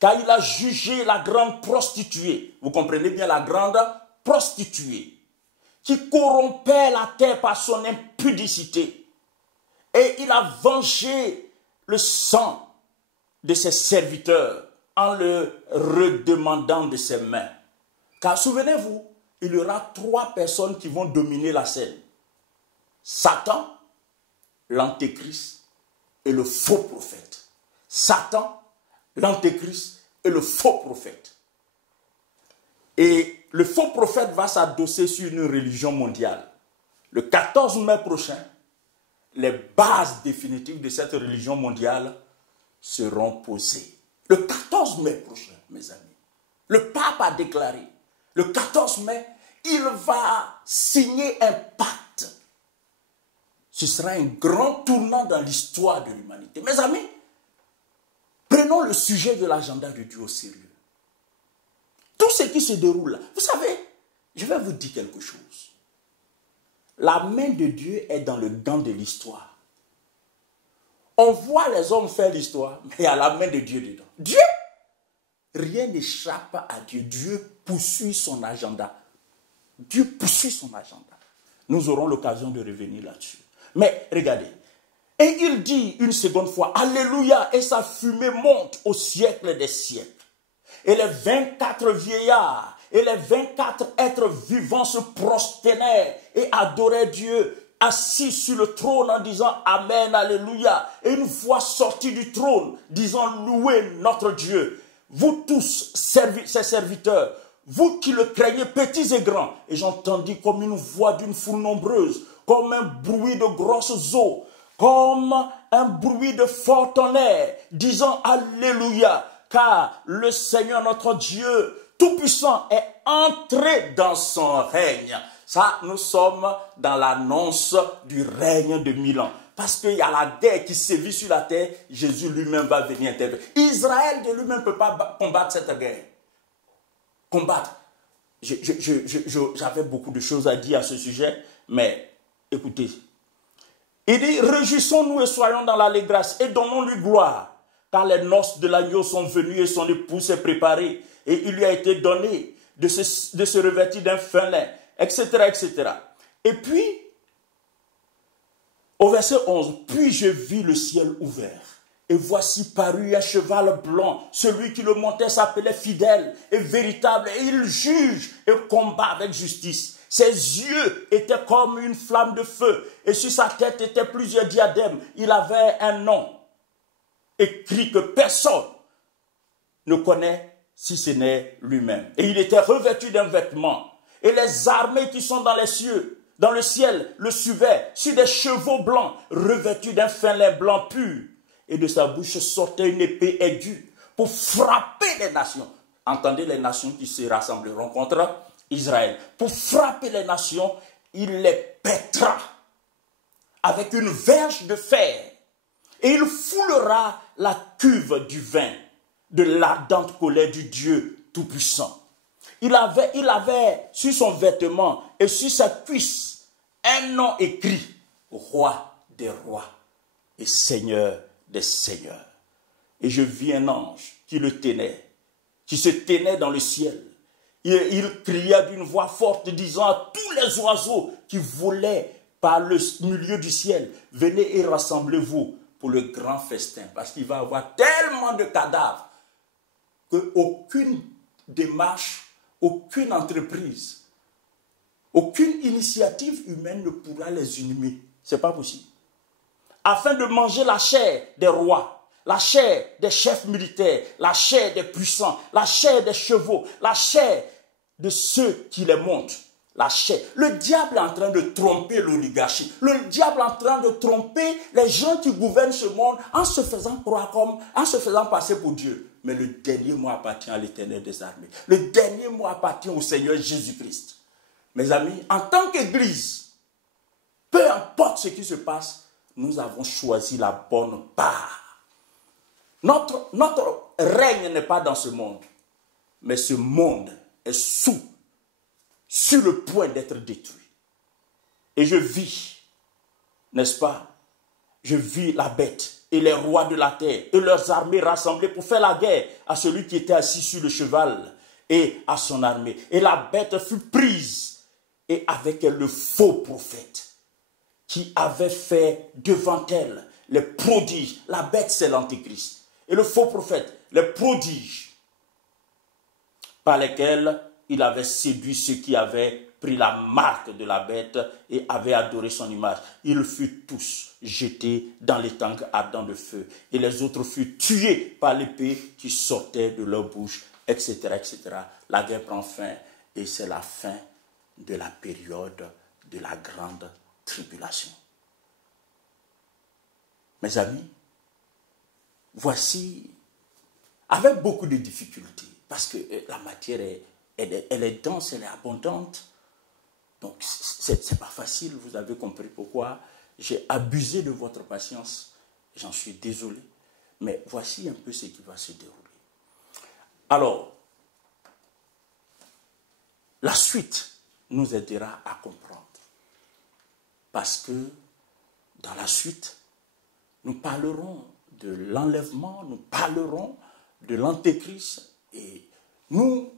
car il a jugé la grande prostituée, vous comprenez bien, la grande prostituée, qui corrompait la terre par son impudicité, et il a vengé le sang de ses serviteurs en le redemandant de ses mains. Car souvenez-vous, il y aura 3 personnes qui vont dominer la scène. Satan, l'Antéchrist et le faux prophète. Satan, l'Antéchrist et le faux prophète. Et le faux prophète va s'adosser sur une religion mondiale. Le 14 mai prochain, les bases définitives de cette religion mondiale seront posées. Le 14 mai prochain, mes amis, le pape a déclaré, le 14 mai, il va signer un pacte. Ce sera un grand tournant dans l'histoire de l'humanité. Mes amis, prenons le sujet de l'agenda de Dieu au sérieux. Tout ce qui se déroule là, vous savez, je vais vous dire quelque chose. La main de Dieu est dans le gant de l'histoire. On voit les hommes faire l'histoire, mais il y a la main de Dieu dedans. Dieu, rien n'échappe à Dieu. Dieu poursuit son agenda. Dieu poursuit son agenda. Nous aurons l'occasion de revenir là-dessus. Mais regardez, et il dit une seconde fois, Alléluia, et sa fumée monte au siècle des siècles. Et les 24 vieillards et les 24 êtres vivants se prosternaient et adoraient Dieu, assis sur le trône en disant Amen, Alléluia. Et une voix sortit du trône disant louez notre Dieu. Vous tous, ses serviteurs, vous qui le craignez, petits et grands. Et j'entendis comme une voix d'une foule nombreuse, comme un bruit de grosses eaux, comme un bruit de fort tonnerre, disant Alléluia, car le Seigneur notre Dieu Tout-Puissant est entré dans son règne. Ça, nous sommes dans l'annonce du règne de 1000 ans. Parce qu'il y a la guerre qui sévit sur la terre, Jésus lui-même va venir intervenir. Israël de lui-même ne peut pas combattre cette guerre. Combattre. J'avais beaucoup de choses à dire à ce sujet, mais écoutez. Il dit, réjouissons-nous et soyons dans l'allégresse et donnons-lui gloire, car les noces de l'agneau sont venues et son épouse s'est préparée, et il lui a été donné de se revêtir d'un fin lin, etc., etc. Et puis, au verset 11, puis je vis le ciel ouvert, et voici parut un cheval blanc. Celui qui le montait s'appelait fidèle et véritable, et il juge et combat avec justice. Ses yeux étaient comme une flamme de feu, et sur sa tête étaient plusieurs diadèmes. Il avait un nom écrit que personne ne connaît si ce n'est lui-même. Et il était revêtu d'un vêtement, et les armées qui sont dans les cieux, dans le ciel, le suivaient sur des chevaux blancs, revêtus d'un fin lin blanc pur. Et de sa bouche sortait une épée aiguë pour frapper les nations. Entendez, les nations qui se rassembleront contre Israël. Pour frapper les nations, il les pètera avec une verge de fer. Et il foulera la cuve du vin de l'ardente colère du Dieu Tout-Puissant. Il avait sur son vêtement et sur sa cuisse un nom écrit, Roi des rois et Seigneur des seigneurs. Et je vis un ange qui le tenait, qui se tenait dans le ciel. Il cria d'une voix forte, disant à tous les oiseaux qui volaient par le milieu du ciel, venez et rassemblez-vous pour le grand festin, parce qu'il va y avoir tellement de cadavres qu'aucune démarche, aucune entreprise, aucune initiative humaine ne pourra les inhumer. Ce n'est pas possible. Afin de manger la chair des rois, la chair des chefs militaires, la chair des puissants, la chair des chevaux, la chair de ceux qui les montent, la chair. Le diable est en train de tromper l'oligarchie. Le diable est en train de tromper les gens qui gouvernent ce monde en se faisant croire en se faisant passer pour Dieu. Mais le dernier mot appartient à l'Éternel des armées. Le dernier mot appartient au Seigneur Jésus-Christ. Mes amis, en tant qu'Église, peu importe ce qui se passe, nous avons choisi la bonne part. Notre règne n'est pas dans ce monde, mais ce monde est sur le point d'être détruit. Et je vis, n'est-ce pas, je vis la bête et les rois de la terre et leurs armées rassemblées pour faire la guerre à celui qui était assis sur le cheval et à son armée. Et la bête fut prise, et avec elle le faux prophète, qui avait fait devant elle les prodiges. La bête, c'est l'Antéchrist. Et le faux prophète, les prodiges par lesquels il avait séduit ceux qui avaient pris la marque de la bête et avaient adoré son image. Ils furent tous jetés dans les tanks ardents de feu. Et les autres furent tués par l'épée qui sortait de leur bouche, etc., etc. La guerre prend fin et c'est la fin de la période de la grande tribulation. Mes amis, voici, avec beaucoup de difficultés, parce que la matière elle est dense, elle est abondante, donc c'est pas facile, vous avez compris pourquoi j'ai abusé de votre patience, j'en suis désolé, mais voici un peu ce qui va se dérouler. Alors, la suite nous aidera à comprendre, parce que dans la suite, nous parlerons de l'enlèvement, nous parlerons de l'antéchrist et nous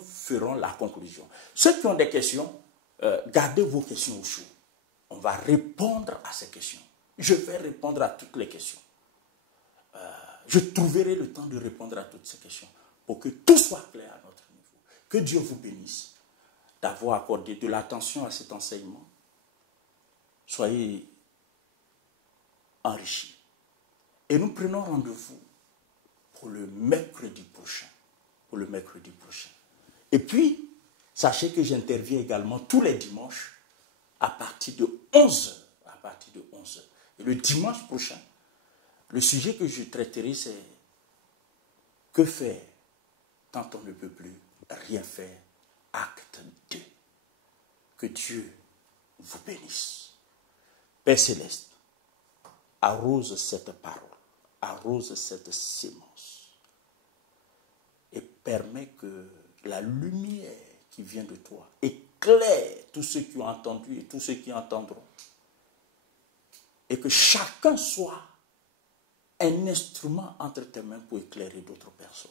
ferons la conclusion. Ceux qui ont des questions, gardez vos questions au chaud. On va répondre à ces questions. Je vais répondre à toutes les questions. Je trouverai le temps de répondre à toutes ces questions. pour que tout soit clair à notre niveau. Que Dieu vous bénisse d'avoir accordé de l'attention à cet enseignement. Soyez enrichis. Et nous prenons rendez-vous pour le mercredi prochain. Et puis, sachez que j'interviens également tous les dimanches à partir de 11h. Et le dimanche prochain, le sujet que je traiterai, c'est que faire quand on ne peut plus rien faire, acte 2. Que Dieu vous bénisse. Père Céleste, arrose cette parole, arrose cette sémence et permets que la lumière qui vient de toi éclaire tous ceux qui ont entendu et tous ceux qui entendront. Et que chacun soit un instrument entre tes mains pour éclairer d'autres personnes.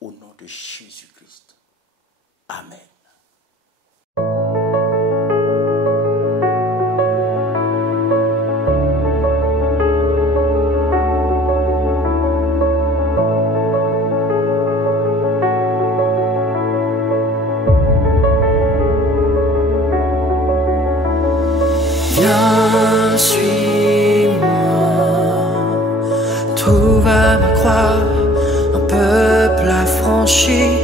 Au nom de Jésus-Christ. Amen. Viens, suis-moi, trouve à ma croix un peuple affranchi.